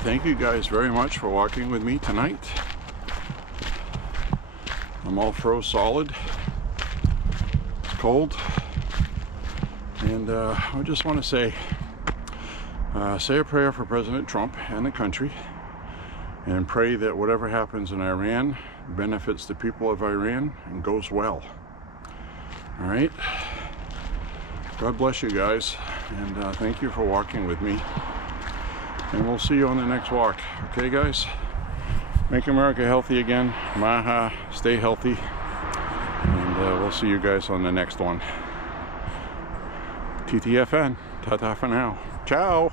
thank you guys very much for walking with me tonight. I'm all froze solid. It's cold, and I just want to say a prayer for President Trump and the country, and pray that whatever happens in Iran benefits the people of Iran and goes well. All right, God bless you guys, and thank you for walking with me, and we'll see you on the next walk. Okay guys, make America healthy again. MAHA, stay healthy, and we'll see you guys on the next one. TTFN, ta-ta for now. Ciao.